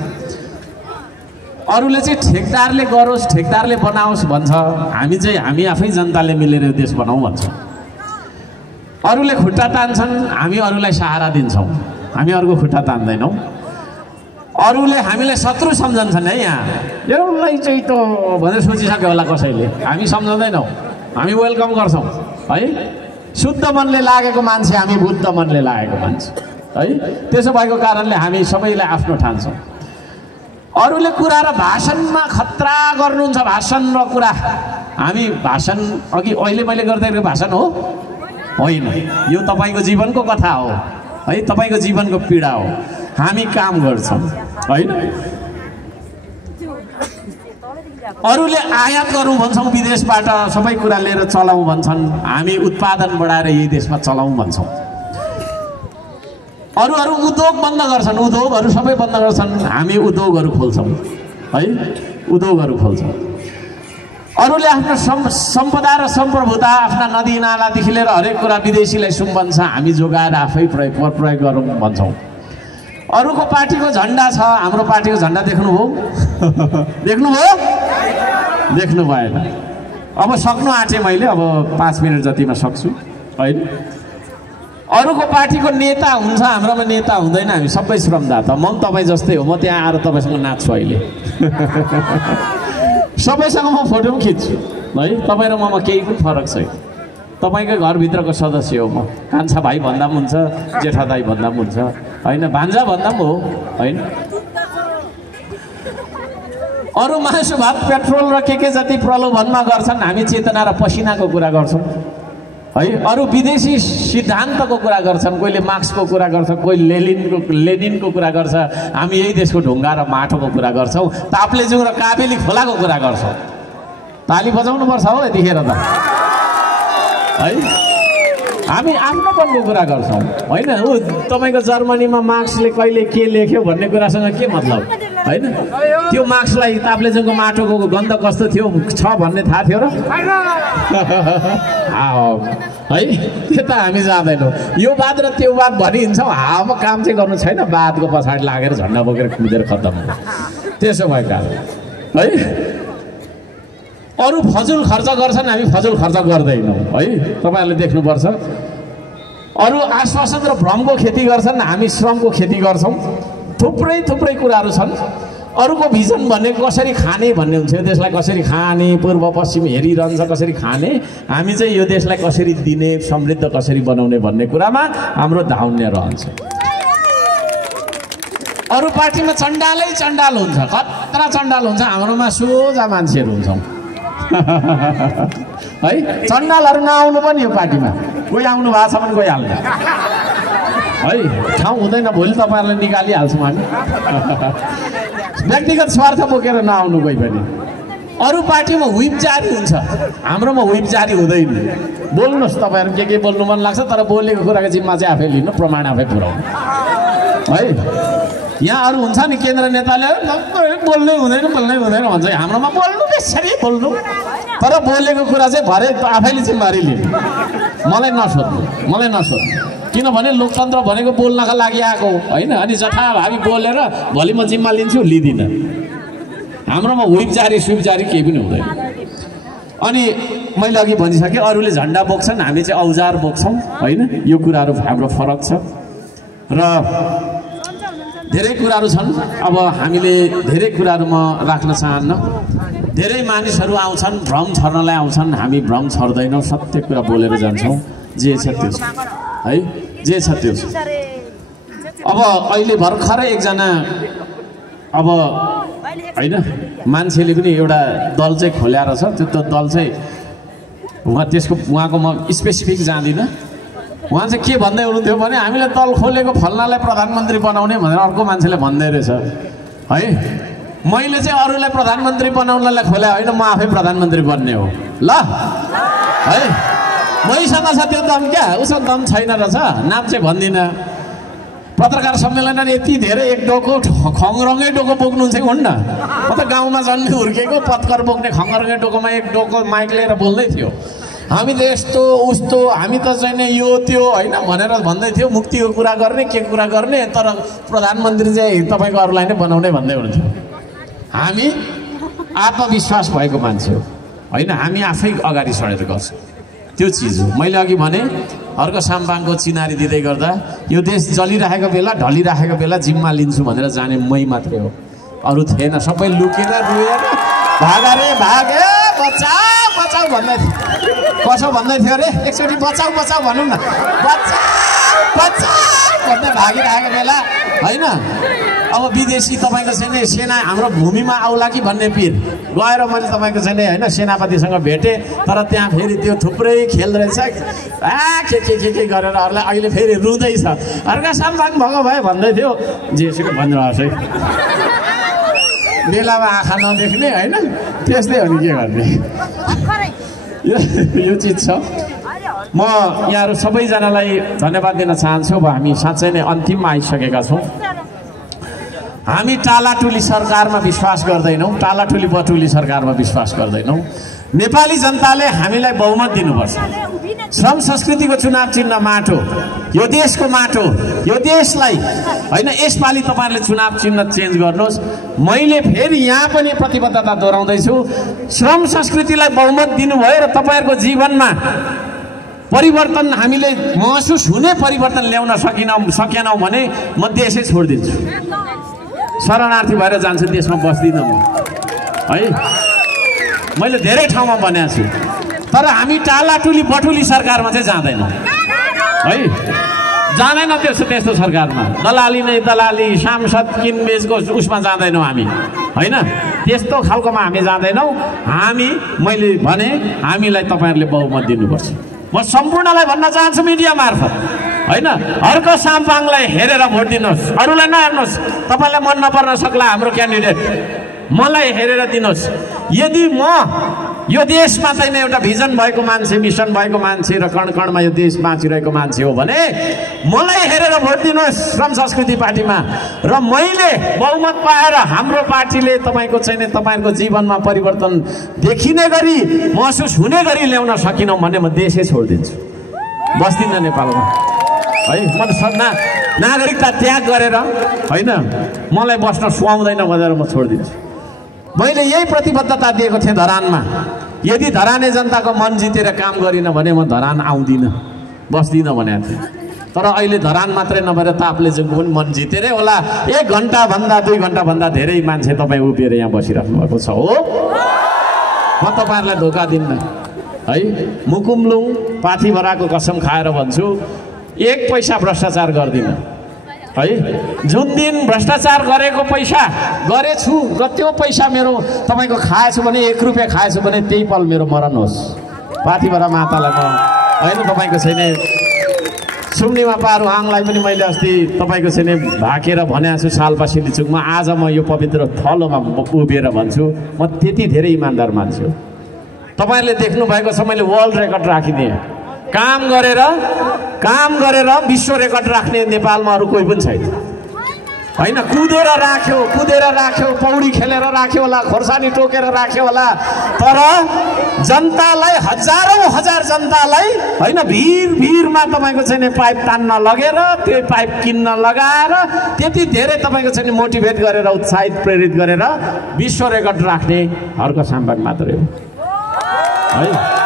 अरूले चाहिँ ठेकदारले गरोस्, ठेकदारले बनाओस् भन्छ, हामी आफै जनताले मिलेर देश बनाऊ भन्छ। अरूले खुट्टा तान्छन्, हामी अरूलाई सहारा दिन्छौँ, हामी अरूको खुट्टा तान्दैनौँ। अरूले हामीलाई शत्रु सम्झन्छन् है। यहाँ यसलाई चाहिँ त भनेर सोचिसक्यो होला कसैले, हामी सम्झँदैनौँ, हामी वेलकम गर्छौँ है। शुद्ध मनले लागेको मान्छे, हामी बुद्ध मनले लागेको मान्छे है। त्यसो भएको कारणले हामी सबैलाई आफ्नो ठान्छौँ। अरूले कुरा र भाषणमा खतरा गर्नुहुन्छ, भाषण र कुरा। हामी भाषण अघि अहिले मैले गर्दाखेरि भाषण हो होइन, यो तपाईँको जीवनको कथा हो है, तपाईँको जीवनको पीडा हो। हामी काम गर्छौँ होइन। अरूले आयात गरौँ भन्छौँ, विदेशबाट सबै कुरा लिएर चलाउँ भन्छन्, हामी उत्पादन बढाएर यही देशमा चलाउँ भन्छौँ। अरू उद्योग बन्द गर्छन्, उद्योगहरू सबै बन्द गर्छन्, हामी उद्योगहरू खोल्छौँ है, उद्योगहरू खोल्छौँ। अरूले आफ्नो सम्पदा र सम्प्रभुता, आफ्ना नदी नालादेखि लिएर हरेक कुरा विदेशीलाई सुम्बन्छ, हामी जोगाएर आफै प्रयोग गरौँ भन्छौँ। अरूको पार्टीको झन्डा छ, हाम्रो पार्टीको झन्डा देख्नुभयो? देख्नुभयो? देख्नु भएन। अब सक्नु आँटेँ मैले, अब 5 मिनट जतिमा सक्छु होइन। अरूको पार्टीको नेता हुन्छ, हाम्रोमा नेता हुँदैन, हामी सबै श्रमदाता। म पनि तपाईँ जस्तै हो, म त्यहाँ आएर तपाईँसँग नाच्छु अहिले। सबैसँग म फोटो पनि खिच्छु है। तपाईँ र ममा केही पनि फरक छैन। तपाईँकै घरभित्रको सदस्य हो म। कान्छा भाइ भन्दा पनि हुन्छ, जेठा दाइ भन्दा पनि हुन्छ होइन भान्जा भन्दा पनि हो होइन। अरू मासु भात पेट्रोल र के जति प्रलोभनमा गर्छन् हामी चेतना र पसिनाको कुरा गर्छौँ है। अरू विदेशी सिद्धान्तको कुरा गर्छन्, कोहीले मार्क्सको कुरा गर्छ, कोही लेनिनको कुरा गर्छ, हामी यही देशको ढुङ्गा र माटोको कुरा गर्छौँ, ताप्लेजुङ र काबेली खोलाको कुरा गर्छौँ। ताली बजाउनुपर्छ हो यतिखेर त है। हामी आफ्नोपनको कुरा गर्छौँ होइन। ऊ तपाईँको जर्मनीमा मार्क्सले कहिले के लेख्यो भन्ने कुरासँग के मतलब होइन। त्यो मार्क्सलाई ताप्लेजुङको माटोको गन्ध कस्तो थियो छ भन्ने थाहा थियो र है। त्यो त हामी जाँदैनौँ। यो बात र त्यो बात भनिहिन्छौँ, हावामा काम चाहिँ गर्नु छैन, बातको पछाडि लागेर झन्डा बोकेर कुदेर खत्तम हो। त्यसो भएको कारण है। अरू फजुल खर्च गर्छन्, हामी फजुल खर्च गर्दैनौँ है, तपाईँहरूले देख्नुपर्छ। अरू आश्वासन र भ्रमको खेती गर्छन्, हामी श्रमको खेती गर्छौँ। थुप्रै थुप्रै कुराहरू छन्। अरूको भिजन भन्ने कसरी खाने भन्ने हुन्छ, यो देशलाई कसरी खाने, पूर्व पश्चिम हेरिरहन्छ कसरी खाने, हामी चाहिँ यो देशलाई कसरी दिने, समृद्ध कसरी बनाउने भन्ने कुरामा हाम्रो धाउन्य रहन्छ। अरू पार्टीमा चण्डालै चण्डाल हुन्छ, खतरा चण्डाल हुन्छ, हाम्रोमा सोझा मान्छेहरू हुन्छौँ है। चण्डालहरू नआउनु पनि यो पार्टीमा, कोही आउनु भएको छ भने गइहाल्छ है। ठाउँ हुँदैन, भोलि तपाईँहरूलाई निकालिहाल्छौँ हामी व्यक्तिगत स्वार्थ बोकेर नआउनु कोही पनि। अरू पार्टीमा व्हिप जारी हुन्छ, हाम्रोमा व्हिप जारी हुँदैन। बोल्नुहोस्, तपाईँहरू के बोल्नु मन लाग्छ, तर बोलेको कुराको जिम्मा चाहिँ आफै लिनु, प्रमाण आफै पुऱ्याउनु है। यहाँ अरू हुन्छ नि केन्द्र नेताले बोल्नै हुँदैन भन्छ, हाम्रोमा बोल्नु बेसरी बोल्नु, तर बोलेको कुरा चाहिँ भरे आफैले जिम्मेवारी लिनु। मलाई नसोध्नु किनभने लोकतन्त्र भनेको बोल्नका लागि आएको होइन। अनि जथाभावी बोलेर भोलि म जिम्मा लिन्छु लिँदिनँ। हाम्रोमा व्हिप जारी स्विप जारी केही पनि हुँदैन। अनि मैले अघि भनिसकेँ, अरूले झन्डा बोक्छन्, हामी चाहिँ औजार बोक्छौँ होइन। यो कुराहरू हाम्रो फरक छ र धेरै कुराहरू छन्। अब हामीले धेरै कुराहरू म राख्न चाहन्न। धेरै मानिसहरू आउँछन्, भ्रम छर्नलाई आउँछन्, हामी भ्रम छर्दैनौँ, सत्य कुरा बोलेर जान्छौँ। जे छ त्यो छ है, जे छ त्यो छ। अब अहिले भर्खरै एकजना अब होइन मान्छेले पनि एउटा दल चाहिँ खोल्या रहेछ, त्यो दल चाहिँ उहाँको म स्पेसिफिक जान्दिनँ। उहाँ चाहिँ के भन्दै हुनुहुन्थ्यो भने हामीले दल खोलेको फल्नालाई प्रधानमन्त्री बनाउने भनेर अर्को मान्छेले भन्दै रहेछ है। मैले चाहिँ अरूलाई प्रधानमन्त्री बनाउनलाई खोले होइन, म आफै प्रधानमन्त्री बन्ने हो ल है। मैसँग छ त्यो दम, क्या उसँग दम छैन रहेछ, नाम चाहिँ भन्दिनँ। पत्रकार सम्मेलनमा यति धेरै एक डोको खङरङ्गै डोको बोक्नुहुन्छ कि हुन्न। म त गाउँमा जन्मे हुर्केको, पत्कर बोक्ने खङरङ्गै डोकोमा एक डोको माइक लिएर बोल्दै थियो। हामी त यस्तो उस्तो, हामी त चाहिँ यो त्यो होइन भनेर भन्दै थियो। मुक्तिको कुरा गर्ने, के कुरा गर्ने, तर प्रधानमन्त्री चाहिँ तपाईँको अरूलाई नै बनाउने भन्दै हुनुहुन्थ्यो। हामी आत्मविश्वास भएको मान्छे हो होइन, हामी आफै अगाडि सडेर गर्छौँ। त्यो चिज हो। मैले अघि भने अर्को साम्बाङको चिनारी दिँदै गर्दा यो देश जलिरहेको बेला, ढलिरहेको बेला जिम्मा लिन्छु भनेर जाने मै मात्रै हो, अरू थिएन। सबै लुकेर रुएर भागा रे भागे, बचाऊ बचाऊ भन्दै थियो। कसो भन्दै थियो अरे, एकचोटि बचाऊ बचाऊ भनौँ न, बचाऊ बचाऊ भन्दै भागिरहेको बेला होइन। अब विदेशी तपाईँको चाहिँ सेना हाम्रो भूमिमा आउला कि भन्ने पिर गएर मैले तपाईँको चाहिँ होइन सेनापतिसँग भेटेँ। तर त्यहाँ फेरि त्यो थुप्रै खेल रहेछ, के गरेर अरूलाई अहिले फेरि रुँदैछ। अर्का साम्बाङ भएको भए भन्दै थियो, जेसुकै भनिरहेको है, बेलामा आँखा नदेख्ने होइन, त्यस्तै हो नि, के गर्ने। यो चिज छ। म यहाँहरू सबैजनालाई धन्यवाद दिन चाहन्छु। अब हामी साँच्चै नै अन्तिममा आइसकेका छौँ। हामी टालाटुली सरकारमा विश्वास गर्दैनौँ, टालाटुली बटुली सरकारमा विश्वास गर्दैनौँ। नेपाली जनताले हामीलाई बहुमत दिनुपर्छ। श्रम संस्कृतिको चुनाव चिन्ह माटो, यो देशको माटो, यो देशलाई होइन। यसपालि तपाईँहरूले चुनाव चिन्ह चेन्ज गर्नुहोस्। मैले फेरि यहाँ पनि प्रतिबद्धता दोहोऱ्याउँदैछु, श्रम संस्कृतिलाई बहुमत दिनुभयो र तपाईँहरूको जीवनमा परिवर्तन हामीले महसुस हुने परिवर्तन ल्याउन सकेनौँ भने म देशै छोडिदिन्छु, शरणार्थी भएर जान्छु, देशमा बस्दिनँ म है। मैले धेरै ठाउँमा भनेको छु, तर हामी टालाटुली बटुली सरकारमा चाहिँ जाँदैनौँ है। जाँदैन त्यस्तो सरकारमा। दलाली नै दलाली, सांसद किनबेचको उसमा जाँदैनौँ हामी, होइन? त्यस्तो खालकोमा हामी जाँदैनौँ। मैले भने हामीलाई तपाईँहरूले बहुमत दिनुपर्छ। म सम्पूर्णलाई भन्न चाहन्छु मिडिया मार्फत, होइन? हर्क साम्पाङलाई हेरेर भोट दिनुहोस्, अरूलाई नहेर्नुहोस्। तपाईँलाई मन नपर्न सक्ला हाम्रो क्यान्डिडेट, मलाई हेरेर दिनुहोस्। यदि म यो देशमा चाहिँ एउटा भिजन भएको मान्छे, मिसन भएको मान्छे र कणकणमा यो देश बाँचिरहेको मान्छे हो भने मलाई हेरेर भोट दिनुहोस् श्रम संस्कृति पार्टीमा। र मैले बहुमत पाएर हाम्रो पार्टीले तपाईँको चाहिँ तपाईँहरूको जीवनमा परिवर्तन देखिने गरी, महसुस हुने गरी ल्याउन सकिनौँ भने म देशै छोडिदिन्छु, बस्दिनँ नेपालमा, है? म नागरिकता त्याग गरेर, होइन, मलाई बस्न सुहाउँदैन भनेर म छोडिदिन्छु। मैले यही प्रतिबद्धता दिएको थिएँ धरानमा। यदि धराने जनताको मन जितेर काम गरिनँ भने म धरान आउँदिनँ, बस्दिनँ भनेको थिएँ। तर अहिले धरान मात्रै नभएर ताप्लेजुङको पनि मन जितेरै होला। 1 घन्टाभन्दा 2 घन्टाभन्दा धेरै मान्छे तपाईँ उभिएर यहाँ बसिराख्नु भएको छ, हो? म तपाईँहरूलाई धोका दिन्न, है? मुकुमलुङ पाथिभराको कसम खाएर भन्छु, 1 पैसा भ्रष्टाचार गर्दिनँ, है? जुन दिन भ्रष्टाचार गरेको पैसा गरेछु र त्यो पैसा मेरो तपाईँको खाएछु भने, 1 रुपियाँ खाएछु भने त्यही पल मेरो मरण होस्। पाथिभरा मातालाई म, होइन, तपाईँको छैन सुम्निमा पारुहाङलाई पनि मैले अस्ति तपाईँको छैन भाकेर भनेको छु सालपा सिन्धुचुकमा। आज म यो पवित्र थलोमा उभिएर भन्छु, म त्यति धेरै इमान्दार मान्छे हो। तपाईँहरूले देख्नु भएको छ मैले वर्ल्ड रेकर्ड राखिदिएँ। काम गरेर विश्व रेकर्ड राख्ने नेपालमा अरू कोही पनि छैन, होइन? कुदेर राख्यो, पौडी खेलेर राख्यो होला, खोर्सानी टोकेर राख्यो होला, तर जनतालाई, हजार जनतालाई, होइन, भिरमा तपाईँको चाहिँ पाइप तान्न लगेर, त्यो पाइप किन्न लगाएर, त्यति धेरै तपाईँको चाहिँ मोटिभेट गरेर, उत्साहित प्रेरित गरेर विश्व रेकर्ड राख्ने हर्क साम्पाङ मात्रै हो, है?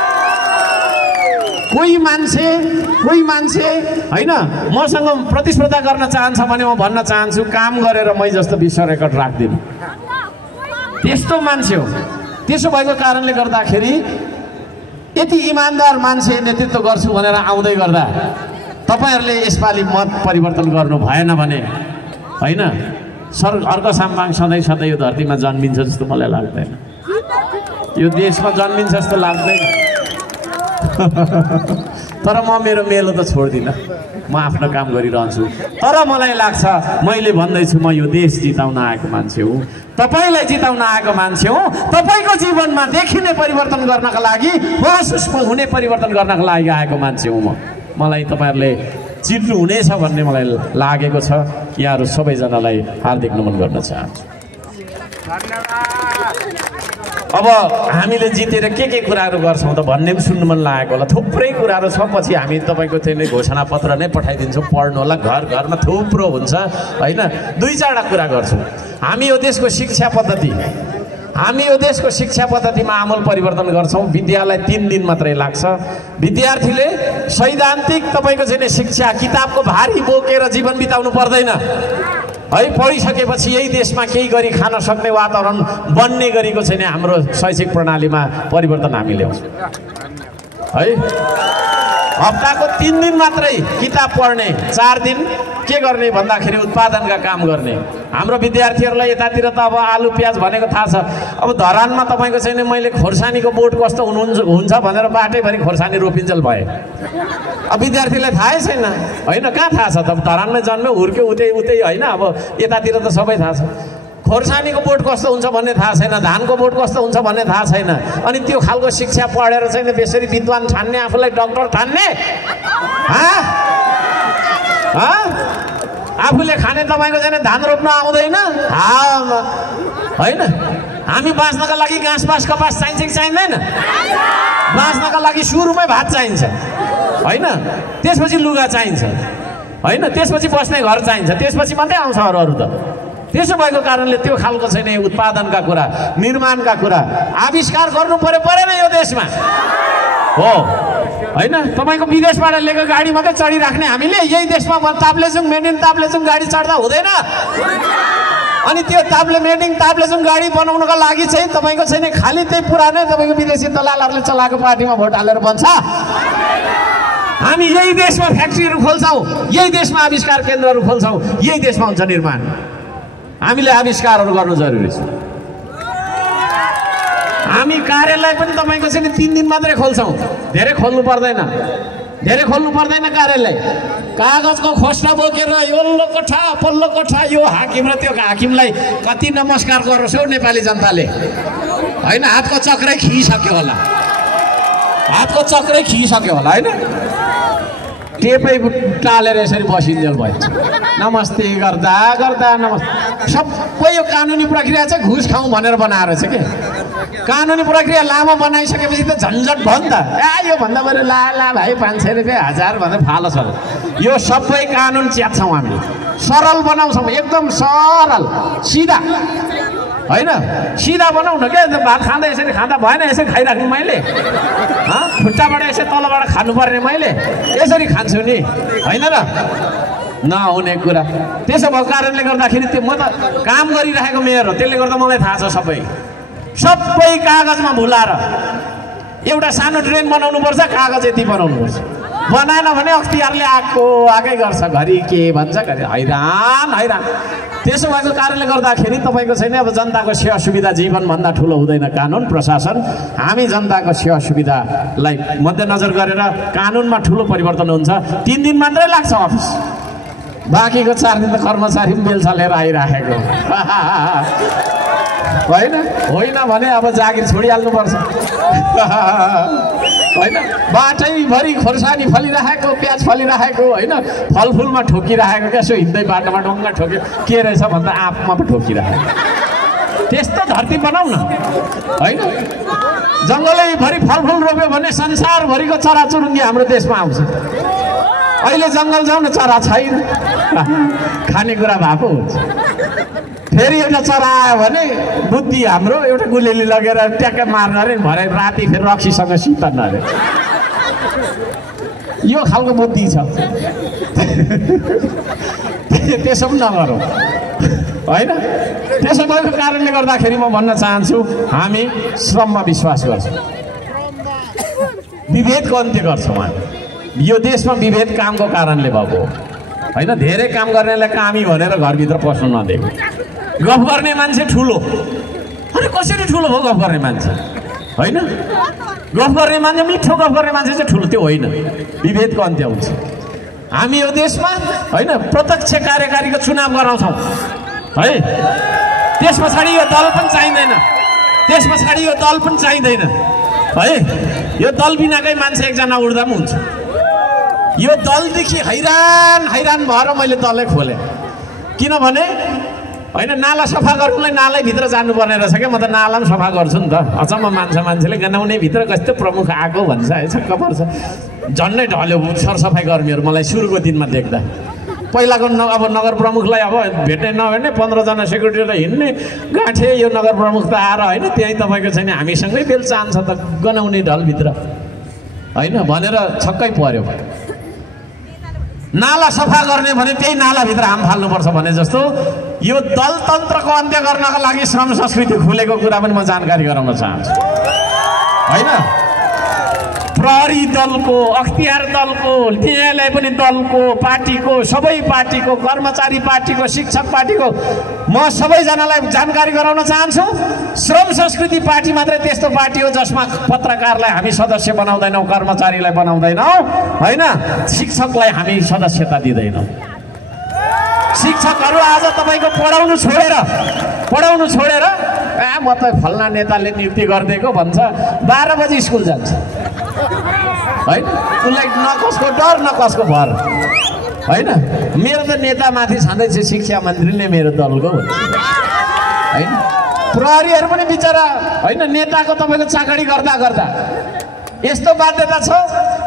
कोही मान्छे होइन मसँग प्रतिस्पर्धा गर्न चाहन्छ भने म भन्न चाहन्छु, काम गरेर मै जस्तो विश्व रेकर्ड राख्दिनँ। त्यस्तो मान्छे हो। त्यसो भएको कारणले गर्दाखेरि यति इमान्दार मान्छे नेतृत्व गर्छु भनेर आउँदै गर्दा तपाईँहरूले यसपालि मत परिवर्तन गर्नु भएन भने, होइन, हर्क साम्पाङ सधैँ यो धरतीमा जन्मिन्छ जस्तो मलाई लाग्दैन, यो देशमा जन्मिन्छ जस्तो लाग्दैन। तर म मेरो मेलो त छोड्दिनँ, म आफ्नो काम गरिरहन्छु। तर मलाई लाग्छ, मैले भन्दैछु, म यो देश जिताउन आएको मान्छे हुँ, तपाईँलाई जिताउन आएको मान्छे हुँ। तपाईँको जीवनमा देखिने परिवर्तन गर्नका लागि, महसुस हुने परिवर्तन गर्नका लागि आएको मान्छे हुँ म। मलाई तपाईँहरूले जित्नु हुनेछ भन्ने मलाई लागेको छ। यहाँहरू सबैजनालाई हार्दिक नमन गर्न चाहन्छु। अब हामीले जितेर के कुराहरू गर्छौँ त भन्ने पनि सुन्नु मन लागेको होला। थुप्रै कुराहरू छ, पछि हामी तपाईँको चाहिँ घोषणा पत्र नै पठाइदिन्छौँ, पढ्नु होला। घरमा थुप्रो हुन्छ, होइन? 2-4वटा कुरा गर्छौँ। हामी यो देशको शिक्षा पद्धतिमा आमूल परिवर्तन गर्छौँ। विद्यालय 3 दिन मात्रै लाग्छ। विद्यार्थीले सैद्धान्तिक तपाईँको चाहिँ शिक्षा, किताबको भारी बोकेर जीवन बिताउनु पर्दैन, है? पढिसकेपछि यही देशमा केही गरी खान सक्ने वातावरण बन्ने गरेको छैन। हाम्रो शैक्षिक प्रणालीमा परिवर्तन हामी ल्याउँछौँ, है? हप्ताको 3 दिन मात्रै किताब पढ्ने, 4 दिन के गर्ने भन्दाखेरि उत्पादनका काम गर्ने। हाम्रो विद्यार्थीहरूलाई यतातिर त अब आलु प्याज भनेको थाहा छ। अब धरानमा तपाईँको चाहिँ मैले खोर्सानीको बोट कस्तो हुन्छ भनेर बाटैभरि खोर्सानी रोपिन्जेल भए। अब विद्यार्थीलाई थाहै छैन, होइन? कहाँ थाहा छ त? धरानमै जन्म्यो, हुर्क्यो, उतै, होइन? अब यतातिर त सबै थाहा छ। खोर्सानीको बोट कस्तो हुन्छ भन्ने थाहा छैन, धानको बोट कस्तो हुन्छ भन्ने थाहा छैन। अनि त्यो खालको शिक्षा पढेर चाहिँ बेसरी विद्वान ठान्ने, आफूलाई डक्टर ठान्ने, आफूले खाने तपाईँको चाहिँ धान रोप्न आउँदैन, होइन? हामी बाँच्नका लागि घाँस बाँस कपास चाहिन्छ कि चाहिँदैन? बाँच्नका लागि सुरुमै भात चाहिन्छ, होइन? त्यसपछि लुगा चाहिन्छ, होइन? त्यसपछि बस्ने घर चाहिन्छ, त्यसपछि मात्रै आउँछ अरू त। त्यसो भएको कारणले त्यो खालको छैन उत्पादनका कुरा, निर्माणका कुरा आविष्कार गर्नु परेन यो देशमा, हो, होइन? तपाईँको विदेशबाट लिएको गाडी मात्रै चढिराख्ने हामीले यही देशमा ताप्लेजुङ, मेड इन ताप्लेजुङ गाडी चढ्दा हुँदैन। अनि त्यो मेड इन ताप्लेजुङ गाडी बनाउनको लागि चाहिँ तपाईँको छैन खालि त्यही पुरानै तपाईँको विदेशी दलालहरूले चलाएको पार्टीमा भोट हालेर बन्छ। हामी यही देशमा फ्याक्ट्रीहरू खोल्छौँ, यही देशमा आविष्कार केन्द्रहरू खोल्छौँ, यही देशमा हुन्छ निर्माण। हामीले आविष्कारहरू गर्नु जरुरी छ। हामी कार्यालय पनि तपाईँको चाहिँ 3 दिन मात्रै खोल्छौँ, धेरै खोल्नु पर्दैन, धेरै खोल्नु पर्दैन कार्यालय। कागजको खोस्टा बोकेर यल्लो कोठा पल्लो कोठा यो हाकिम र त्यो हाकिमलाई कति नमस्कार गरोस् हौ नेपाली जनताले, होइन? हातको चक्रै खिइसक्यो होला, हातको चक्रै खिइसक्यो होला, होइन? टेपै टालेर यसरी बसिन्जेल भयो। नमस्ते गर्दा गर्दा नमस्ते। सबै यो कानुनी प्रक्रिया चाहिँ घुस खाउँ भनेर बनाएर छ के। कानुनी प्रक्रिया लामो बनाइसकेपछि त झन्झट भयो नि त। यो भन्दा बरु ला भाइ 500 रुपियाँ 1000 भनेर फालस होला। यो सबै कानुन च्यात्छौँ हामीले, सरल बनाउँछौँ, एकदम सरल सिधा, होइन? सिधा बनाउन क्या। भात खाँदा यसरी खाँदा भएन, यसरी खाइराख्नु मैले, खुट्टाबाट यसरी तलबाट खानुपर्ने मैले, यसरी खान्छु नि, होइन र? नहुने कुरा। त्यसो भएको कारणले गर्दाखेरि त्यो म त काम गरिरहेको मेयर हो, त्यसले गर्दा मलाई थाहा छ सबै कागजमा भुलाएर। एउटा सानो ड्रेन बनाउनुपर्छ, कागज यति बनाउनुपर्छ, बनाएन भने अख्तियारले आएकै गर्छ, घरि के भन्छ, घरि हैरान हैरान। त्यसो भएको कारणले गर्दाखेरि तपाईँको छैन अब जनताको सेवा सुविधा जीवनभन्दा ठुलो हुँदैन कानुन प्रशासन। हामी जनताको सेवा सुविधालाई मध्यनजर गरेर कानुनमा ठुलो परिवर्तन हुन्छ। 3 दिन मात्रै लाग्छ अफिस, बाँकीको 4 दिन त कर्मचारी पनि बेलसा लिएर आइराखेको, होइन भने अब जागिर छोडिहाल्नुपर्छ, होइन? बाटैभरि खोर्सानी फलिराखेको, प्याज फलिराखेको, होइन? फलफुलमा ठोकिराखेको, क्या? यसो हिँड्दै बाटोमा ढुङ्गा ठोक्यो, के रहेछ भन्दा आँपमा पो ठोकिराखेको। त्यस्तो धरती बनाऊ न, होइन? जङ्गलैभरि फलफुल रोप्यो भने संसारभरिको चराचुरुङ्गी हाम्रो देशमा आउँछ। अहिले जङ्गल जाउँ न, चरा छैन, खानेकुरा भएको हुन्छ। फेरि एउटा चरा आयो भने बुद्धि हाम्रो एउटा गुलेली लगेर ट्याक्कै मार्न अरे, भरे राति फेरि रक्सीसँग सितन अरे। यो खालको बुद्धि छ। त्यसो पनि नगरौँ, होइन? त्यसो भएको कारणले गर्दाखेरि म भन्न चाहन्छु हामी श्रममा विश्वास गर्छौँ, विभेदको अन्त्य गर्छौँ। हामी यो देशमा विभेद कामको कारणले भएको हो, होइन? धेरै काम गर्नेलाई कामी भनेर घरभित्र पस्नु नदिएको। गफ गर्ने मान्छे ठुलो, अनि कसरी ठुलो भयो गफ गर्ने मान्छे, होइन? गफ गर्ने मान्छे, मिठो गफ गर्ने मान्छे चाहिँ ठुलो, त्यो होइन। विभेदको अन्त्य हुन्छ। हामी यो देशमा, होइन, प्रत्यक्ष कार्यकारीको चुनाव गराउँछौँ, है? त्यस पछाडि यो दल पनि चाहिँदैन, त्यस पछाडि यो दल पनि चाहिँदैन, है? यो दल बिनाकै मान्छे एकजना उड्दा पनि हुन्छ। यो दलदेखि हैरान हैरान भएर मैले दलै खोलेँ, किनभने होइन, नाला सफा गर्नुलाई नालैभित्र जानुपर्ने रहेछ क्या। म त नाला पनि सफा गर्छु नि त। अचम्म मान्छ मान्छेले, गनाउने भित्र कस्तो प्रमुख आएको भन्छ, है? छक्क पर्छ। झन्डै ढल्यो सरसफाइ कर्मीहरू मलाई सुरुको दिनमा देख्दा। पहिलाको अब नगर प्रमुखलाई अब भेट्ने नभेट्ने 15 जना सेक्युरिटीलाई हिँड्ने गाँठे, यो नगर प्रमुख त आएर, होइन, त्यहीँ तपाईँको छैन हामीसँगै बेल चाहन्छ त गनाउने ढलभित्र, होइन भनेर छक्कै पर्यो। नाला सफा गर्ने भने त्यही नालाभित्र हाम फाल्नुपर्छ भने जस्तो यो दलतन्त्रको अन्त्य गर्नका लागि श्रम संस्कृति खुलेको कुरा पनि म जानकारी गराउन चाहन्छु, होइन? प्रहरी दलको, अख्तियार दलको, न्यायालय पनि दलको, पार्टीको, सबै पार्टीको, कर्मचारी पार्टीको, शिक्षक पार्टीको, म सबैजनालाई जानकारी गराउन चाहन्छु। श्रम संस्कृति पार्टी मात्रै त्यस्तो पार्टी हो जसमा पत्रकारलाई हामी सदस्य बनाउँदैनौँ, कर्मचारीलाई बनाउँदैनौँ, होइन? शिक्षकलाई हामी सदस्यता दिँदैनौँ। शिक्षकहरू आज तपाईँको पढाउनु छोडेर म त फल्ना नेताले नियुक्ति गरिदिएको भन्छ, 12 बजी स्कुल जान्छ, होइन? उसलाई न कसको डर न कसको भर, होइन? मेरो त नेता माथि छँदैछ, शिक्षा मन्त्री नै मेरो दलको भन्छ, होइन? प्रहरीहरू पनि बिचरा, होइन, नेताको तपाईँको चाकरी गर्दा यस्तो बाध्यता छ।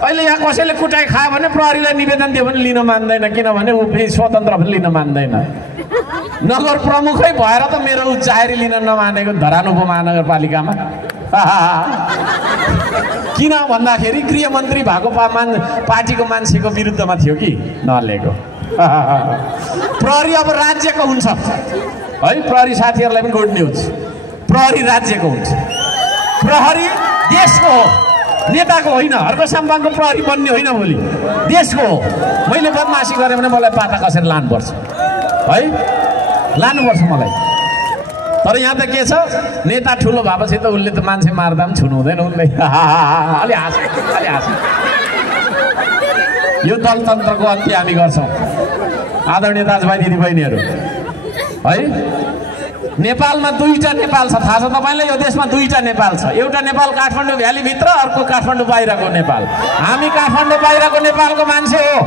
अहिले यहाँ कसैले कुटाइ खायो भने प्रहरीलाई निवेदन दियो भने लिन मान्दैन, किनभने ऊ फेरि स्वतन्त्र पनि लिन मान्दैन। नगर प्रमुखै भएर त मेरो जाहेरी लिन नमानेको धरान उपमहानगरपालिकामा, किन भन्दाखेरि गृहमन्त्री भएको पार्टीको मान्छेको विरुद्धमा थियो कि नलेको। प्रहरी अब राज्यको हुन्छ, है? प्रहरी साथीहरूलाई पनि गुड न्युज, प्रहरी राज्यको हुन्छ, प्रहरी देशको हो, नेताको होइन, हर्क साम्पाङको प्रहरी बन्ने होइन, भोलि देशको हो। मैले बदमासी गरेँ भने मलाई पाता कसेर लानुपर्छ है, लानुपर्छ मलाई। तर यहाँ त के छ, नेता ठुलो भएपछि त उसले त मान्छे मार्दा पनि छुनु हुँदैन उसले। अलि हाँस्यो, अलि हाँस्यो। यो दलतन्त्रको अन्त्य हामी गर्छौँ आदरणीय दाजुभाइ दिदीबहिनीहरू है। नेपालमा दुईटा नेपाल छ, थाहा छ तपाईँलाई? यो देशमा दुईटा नेपाल छ। एउटा नेपाल काठमाडौँ भ्यालीभित्र, अर्को काठमाडौँ बाहिरको नेपाल। हामी काठमाडौँ बाहिरको नेपालको मान्छे हो।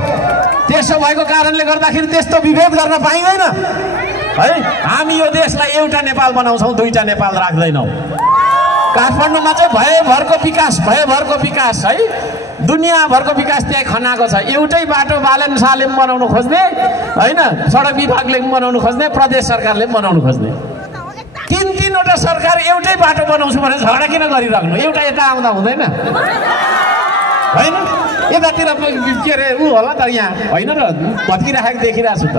त्यसो भएको कारणले गर्दाखेरि त्यस्तो विभेद गर्न पाइँदैन है। हामी यो देशलाई एउटा नेपाल बनाउँछौँ, दुईटा नेपाल राख्दैनौँ। काठमाडौँमा चाहिँ भयभरको विकास, भयभरको विकास है, दुनियाँभरको विकास त्यहाँ खनाएको छ। एउटै बाटो बालेन शाहले पनि बनाउनु खोज्ने होइन, सडक विभागले पनि बनाउनु खोज्ने, प्रदेश सरकारले पनि बनाउनु खोज्ने। तीनवटा सरकार एउटै बाटो बनाउँछु भने झगडा किन गरिराख्नु? एउटा यता आउँदा हुँदैन होइन? यतातिर के अरे ऊ होला त, यहाँ होइन र भत्किराखेको देखिरहेको छु त।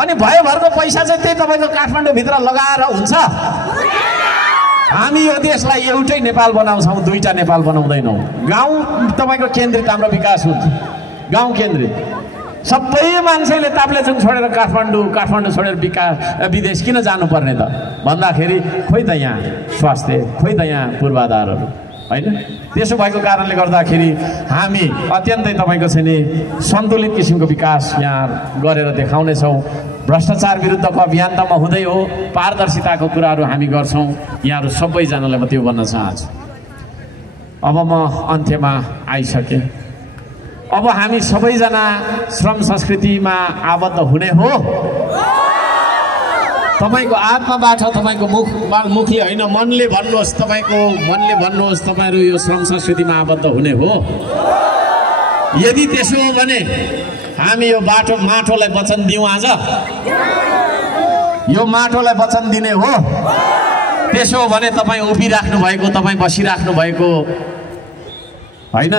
अनि भयभरको पैसा चाहिँ त्यही तपाईँको काठमाडौँभित्र लगाएर हुन्छ? हामी यो देशलाई एउटै नेपाल बनाउँछौँ, दुईटा नेपाल बनाउँदैनौँ। गाउँ तपाईँको केन्द्रित हाम्रो विकास हुन्छ, गाउँ केन्द्रित। सबै मान्छेले ताप्लेजुङ छोडेर काठमाडौँ छोडेर विदेश किन जानुपर्ने त भन्दाखेरि खोइ त यहाँ स्वास्थ्य, खोइ त यहाँ पूर्वाधारहरू होइन। त्यसो भएको कारणले गर्दाखेरि हामी अत्यन्तै तपाईँको चाहिँ नि सन्तुलित किसिमको विकास यहाँ गरेर देखाउनेछौँ। भ्रष्टाचार विरुद्धको अभियान त म हुँदै हो, पारदर्शिताको कुराहरू हामी गर्छौँ। यहाँहरू सबैजनालाई म त्यो भन्न चाहन्छु। अब म अन्त्यमा आइसकेँ। अब हामी सबैजना श्रम संस्कृतिमा आबद्ध हुने हो। तपाईँको आत्माबाट, तपाईँको मुखले होइन, मनले भन्नुहोस्, तपाईँको मनले भन्नुहोस् तपाईँहरू यो श्रम संस्कृतिमा आबद्ध हुने हो। यदि त्यसो हो भने हामी यो माटोलाई वचन दिउँ। आज यो माटोलाई वचन दिने हो। त्यसो हो भने तपाईँ उभिराख्नु भएको, तपाईँ बसिराख्नु भएको होइन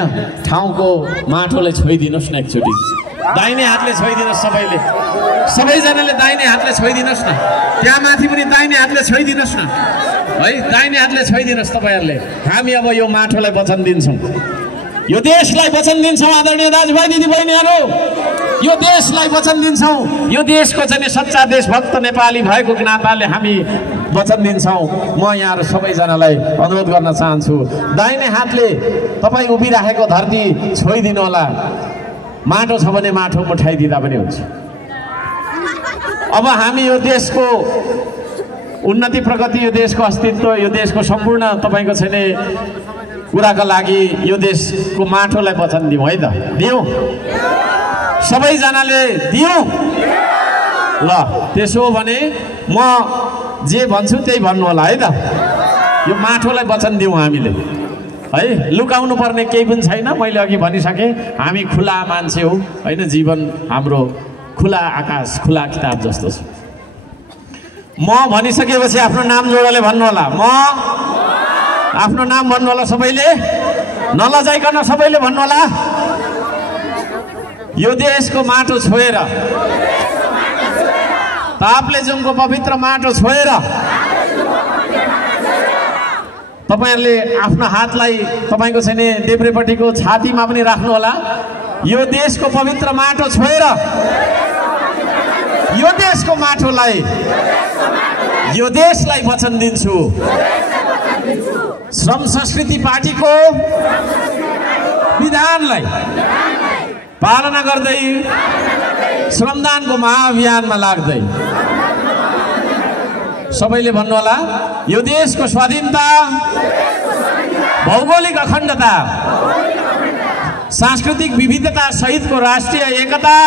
ठाउँको माटोलाई छोइदिनुहोस् न एकचोटि। दाहिने हातले छोइदिनुहोस्, सबैजनाले दाहिने हातले छोइदिनुहोस् न। त्यहाँ माथि पनि दाहिने हातले छोइदिनुहोस् न है, दाहिने हातले छोइदिनुहोस् तपाईँहरूले। हामी अब यो माटोलाई वचन दिन्छौँ, यो देशलाई वचन दिन्छौँ। आदरणीय दाजुभाइ दिदीबहिनीहरू, यो देशलाई वचन दिन्छौँ। यो देशको चाहिँ सच्चा देशभक्त नेपाली भएको नाताले हामी वचन दिन्छौँ। म यहाँहरू सबैजनालाई अनुरोध गर्न चाहन्छु, दाहिने हातले तपाईँ उभिराखेको धरती छोइदिनु होला। माटो छ भने माटो उठाइदिँदा पनि हुन्छ। अब हामी यो देशको उन्नति प्रगति, यो देशको अस्तित्व, यो देशको सम्पूर्ण तपाईँको छैन कुराका लागि यो देशको माटोलाई वचन दिउँ है त। दिउँ, सबैजनाले दिउँ ल। त्यसो हो भने म जे भन्छु त्यही भन्नु होला है त। यो माटोलाई वचन दिउँ हामीले है, लुकाउनु पर्ने केही पनि छैन। मैले अघि भनिसकेँ, हामी खुला मान्छे हो होइन। जीवन हाम्रो खुला आकाश, खुला किताब जस्तो छ। म भनिसकेपछि आफ्नो नाम जोडले भन्नु होला। म आफ्नो नाम भन्नु होला, सबैले नलजाइकन सबैले भन्नु होला। यो देशको माटो छोएर, ताप्लेजुङको पवित्र माटो छोएर तपाईहरुले आफ्नो हातलाई तपाईको छैन देब्रेपट्टिको छातीमा पनि राख्नु होला। यो देशको पवित्र माटो छोएर, यो देशको माटोलाई, यो देशलाई वचन दिन्छु। श्रम संस्कृति पार्टीको विधानलाई पालना गर्दै श्रमदानको महाअभियानमा लाग्दै सबैले भन्नु होला, यो देशको स्वाधीनता, भौगोलिक अखण्डता, सांस्कृतिक विविधता सहितको राष्ट्रिय एकता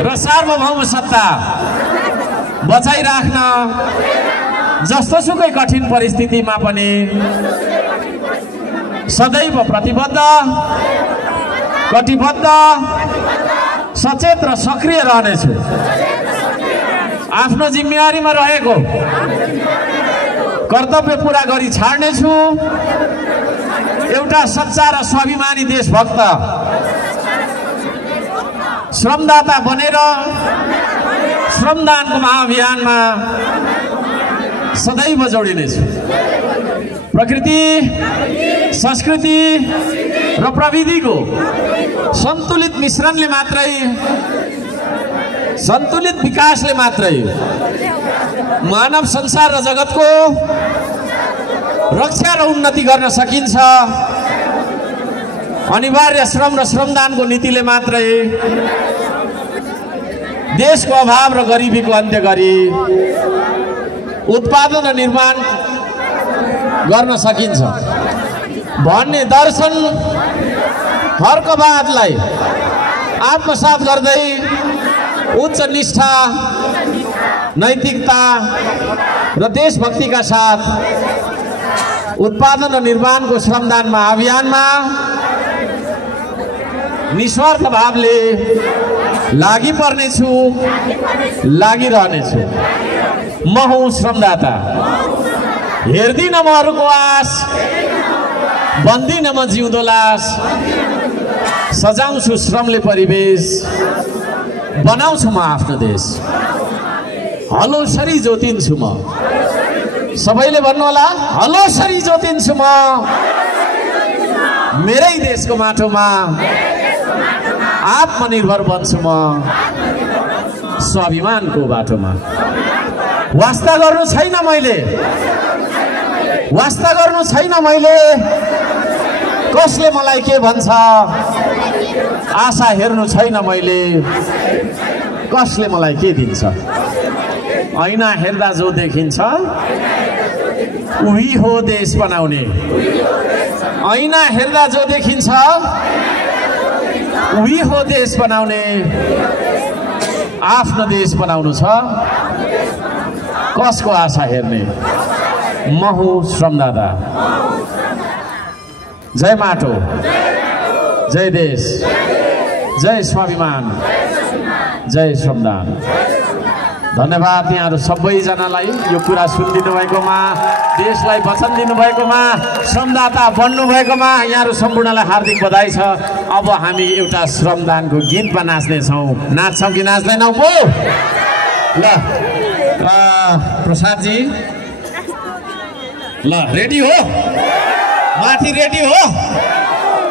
र सार्वभौम सत्ता बचाइराख्न जस्तोसुकै कठिन परिस्थितिमा पनि सदैव प्रतिबद्ध, कटिबद्ध, सचेत र सक्रिय रहनेछु। आफ्नो जिम्मेवारीमा रहेको कर्तव्य पूरा गरी छाड्नेछु। एउटा सच्चा र स्वाभिमानी देशभक्त, श्रमदाता बनेर श्रमदानको महाअभियानमा सदैव जोडिनेछु। प्रकृति, संस्कृति र प्रविधिको सन्तुलित मिश्रणले मात्रै, सन्तुलित विकासले मात्रै मानव संसार र जगतको रक्षा र उन्नति गर्न सकिन्छ। अनिवार्य श्रम र श्रमदानको नीतिले मात्रै देशको अभाव र गरिबीको अन्त्य गरी उत्पादन र निर्माण गर्न सकिन्छ भन्ने दर्शन हर्कवादलाई आत्मसात गर्दै उच्च निष्ठा, नैतिकता र देशभक्तिका साथ उत्पादन र निर्माणको श्रमदानमा अभियानमा निस्वार्थ भावले लागि पर्नेछु, लागिरहनेछु। म हुँ श्रमदाता, हेर्दिन म अरूको आश, बन्दिन म जिउँदो लास, सजाउँछु श्रमले परिवेश, बनाउँछु म आफ्नो देश। हलोसरी जोतिन्छु म, सबैले भन्नु होला, हलोसरी जोतिन्छु म मेरै देशको माटोमा, आत्मनिर्भर बन्छु म स्वाभिमानको बाटोमा। वास्ता गर्नु छैन मैले, वास्ता गर्नु छैन मैले, कसले मलाई के भन्छ, आशा हेर्नु छैन मैले, कसले मलाई के दिन्छ। ऐना हेर्दा जो देखिन्छ उही हो देश बनाउने। ऐना हेर्दा जो देखिन्छ उही हो देश बनाउने। आफ्नो देश बनाउनु छ, कसको आशा हेर्ने। म हुँ श्रमदाता। जय माटो, जय देश, जय स्वाभिमान, जय श्रमदान। धन्यवाद यहाँहरू सबैजनालाई यो कुरा सुनिदिनु भएकोमा, देशलाई वचन दिनुभएकोमा, श्रमदाता बन्नुभएकोमा यहाँहरू सम्पूर्णलाई हार्दिक बधाई छ। अब हामी एउटा श्रमदानको गीतमा नाच्नेछौँ। नाच्छौँ कि नाच्दैनौँ? पो ल प्रसादजी, ल रेडी हो? माथि रेडी हो?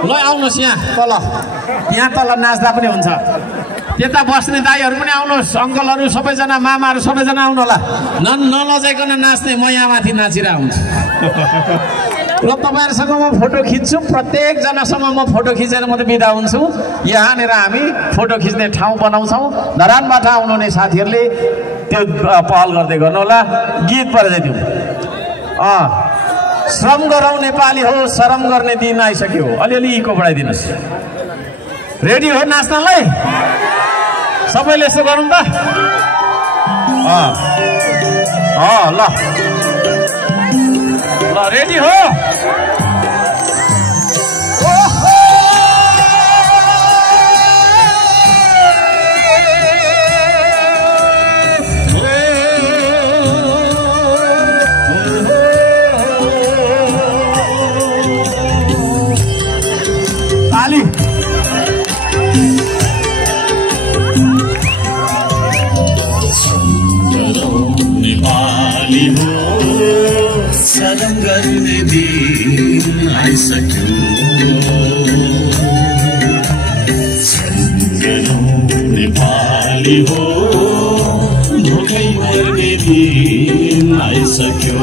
ल आउनुहोस् यहाँ तल, यहाँ तल नाच्दा पनि हुन्छ। त्यता बस्ने दाईहरू पनि आउनुहोस्, अङ्कलहरू सबैजना, मामाहरू सबैजना आउनु होला। नलजाइकन नाच्ने, म यहाँ माथि नाचिरहेको हुन्छु। र तपाईँहरूसँग म फोटो खिच्छु, प्रत्येकजनासँग म फोटो खिचेर म त बिदा हुन्छु। यहाँनिर हामी फोटो खिच्ने ठाउँ बनाउँछौँ। धरानबाट आउनुहुने साथीहरूले त्यो पहल गर्दै गर्नु होला। गीत बजाइदिउँ। श्रम गरौँ नेपाली हो, शरम गर्ने दिन आइसक्यो। अलिअलि इको बढाइदिनुहोस्। रेडी हो नाच्नलाई? सबैले यसो गरौँ त। ल ल रेडी हो? ताली। नेपाली हो, शरम गर्ने दिन आइसक्यो। नेपाली हो, भोकै मर्ने दिन आइसक्यो।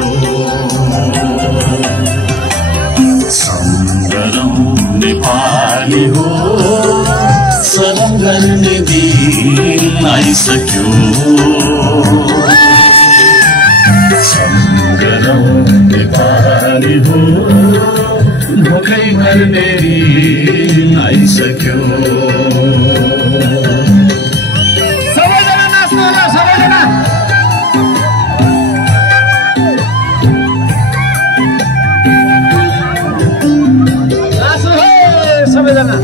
नेपाली हो, शरम गर्ने दिन आइसक्यो। नेपाली हो, भोकै मर्ने दिन आइसक्यो। सबैजना नाच्नु होला, सबैजना। नाच्नु हे सबैजना।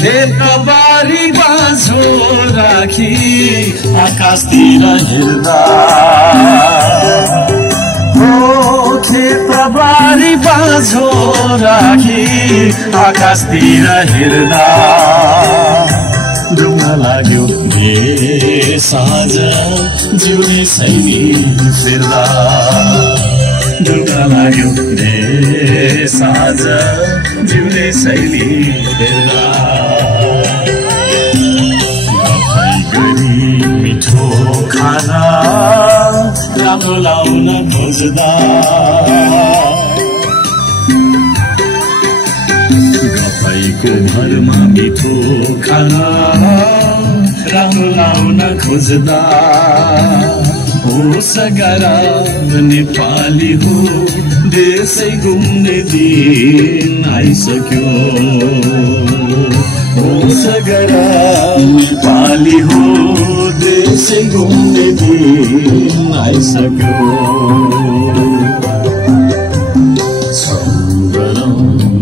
खेतबारी बाँझो राखी आकाशतिर हेर्दा, हो खेतबारी बाँझो राखी आकाशतिर हेर्दा डुब्न लाग्यो साँझ जिउने शैली फेर्दा डुब्न लाग्यो साँझ जिउने शैली फेर्दा मिठो खाना राम्रो लाउन खोज्दा गफैको भरमा मिठो खाना राम्रो लाउन खोज्दा होस गरा नेपाली हो देशै घुम्ने दिन आइसक्यो होस गरा नेपाली हो देशै घुम्ने दिन आइसक्यो सम्झना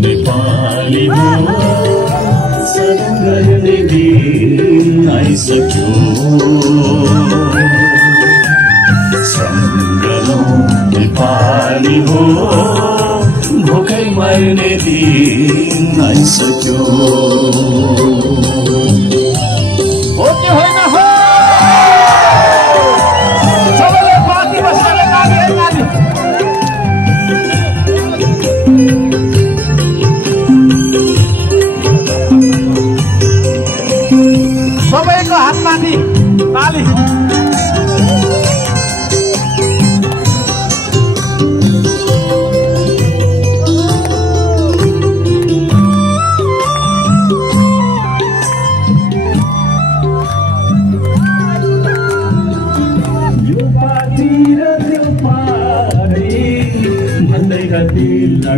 नेपाली हो सधैँ गर्ने दिन आइसक्यो सम्झना नेपाली हो भोकै मर्ने दिन आइसक्यो हो कि होइन हो सबैले पार्टी बसेर नानी सबैको हातमाथि ताली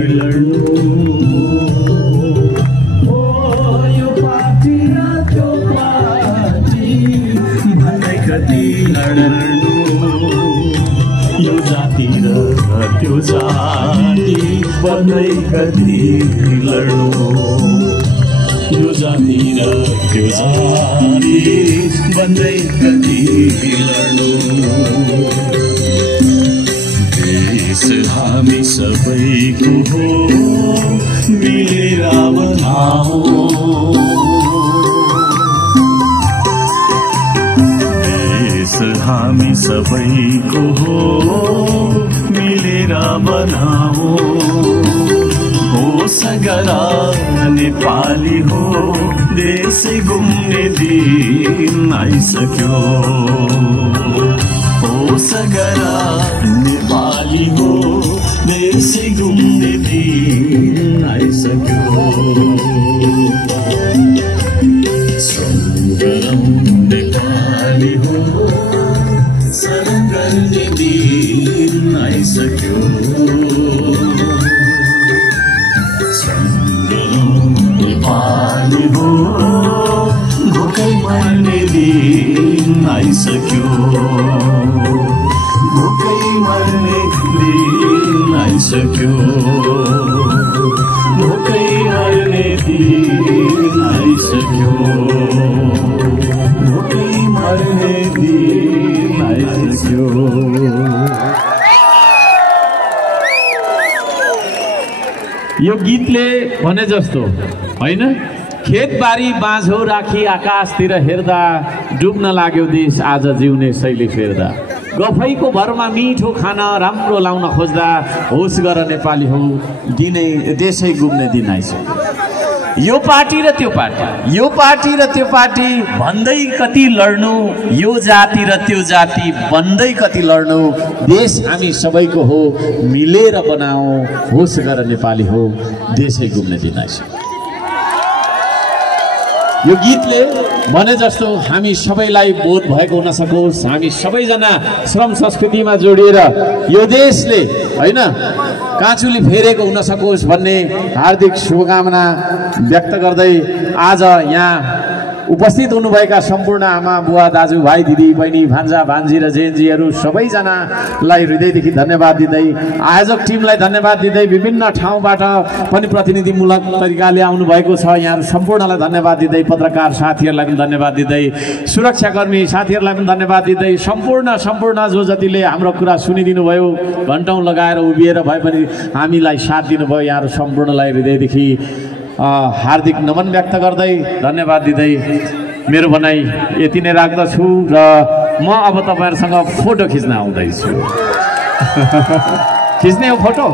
लड्नु ओ यो पार्टी र त्यो पार्टी भन्दै कति लड्नु यो जाति र त्यो जाति भन्दै कति लड्नु यो जाति र त्यो जाति भन्दै कति लड्नु हामी सबैको हो मिलेर बनाऊ देश हामी सबैको हो मिलेर बनाऊ होस गरा नेपाली हो देशै घुम्ने दिन आइसक्यो होस गरा नेपाली हो देशै घुम्ने दिन आइसक्यो सम्झना नेपाली हो शरण गर्ने दिन आइसक्यो सम्झना नेपाली हो भोकै मर्ने दिन आइसक्यो भोकै मर्ने दिन आइसक्यो भोकै मर्ने दिन आइसक्यो भोकै मर्ने दिन आइसक्यो यो गीतले भने जस्तो होइन खेतबारी बाँझो राखी आकाशतिर हेर्दा डुब्न लाग्यो देश आज जिउने शैली फेर्दा गफैको भरमा मिठो खाना राम्रो लाउन खोज्दा होस गर नेपाली हो दिनै देशै घुम्ने दिन आइसक्यो यो पार्टी र त्यो पार्टी यो पार्टी र त्यो पार्टी भन्दै कति लड्नु यो जाति र त्यो जाति भन्दै कति लड्नु देश हामी सबैको हो मिलेर बनाऊ होस गर नेपाली हो देशै घुम्ने दिन आइसक्यो यो गीतले भने जस्तो हामी सबैलाई बोध भएको हुन सकोस् हामी सबैजना श्रम संस्कृतिमा जोडिएर यो देशले होइन काँचुली फेरेको हुन सकोस् भन्ने हार्दिक शुभकामना व्यक्त गर्दै आज यहाँ उपस्थित हुनुभएका सम्पूर्ण आमा बुवा दाजुभाइ दिदी बहिनी भान्जा भान्जी र जेएनजीहरू सबैजनालाई हृदयदेखि धन्यवाद दिँदै आयोजक टिमलाई धन्यवाद दिँदै विभिन्न ठाउँबाट पनि प्रतिनिधिमूलक तरिकाले आउनुभएको छ यहाँहरू सम्पूर्णलाई धन्यवाद दिँदै पत्रकार साथीहरूलाई पनि धन्यवाद दिँदै सुरक्षाकर्मी साथीहरूलाई पनि धन्यवाद दिँदै सम्पूर्ण जो जतिले हाम्रो कुरा सुनिदिनु भयो घन्टौँ लगाएर उभिएर भए पनि हामीलाई साथ दिनुभयो यहाँहरू सम्पूर्णलाई हृदयदेखि हार्दिक नमन व्यक्त गर्दै धन्यवाद दिँदै मेरो भनाइ यति नै राख्दछु र म अब तपाईँहरूसँग फोटो खिच्न आउँदैछु। खिच्ने हो फोटो?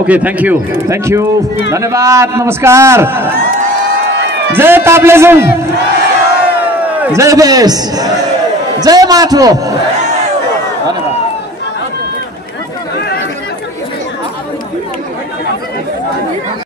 ओके थ्याङ्क यू धन्यवाद नमस्कार। जय ताप्लेजुङ, जय देश, जय माटो। धन्यवाद।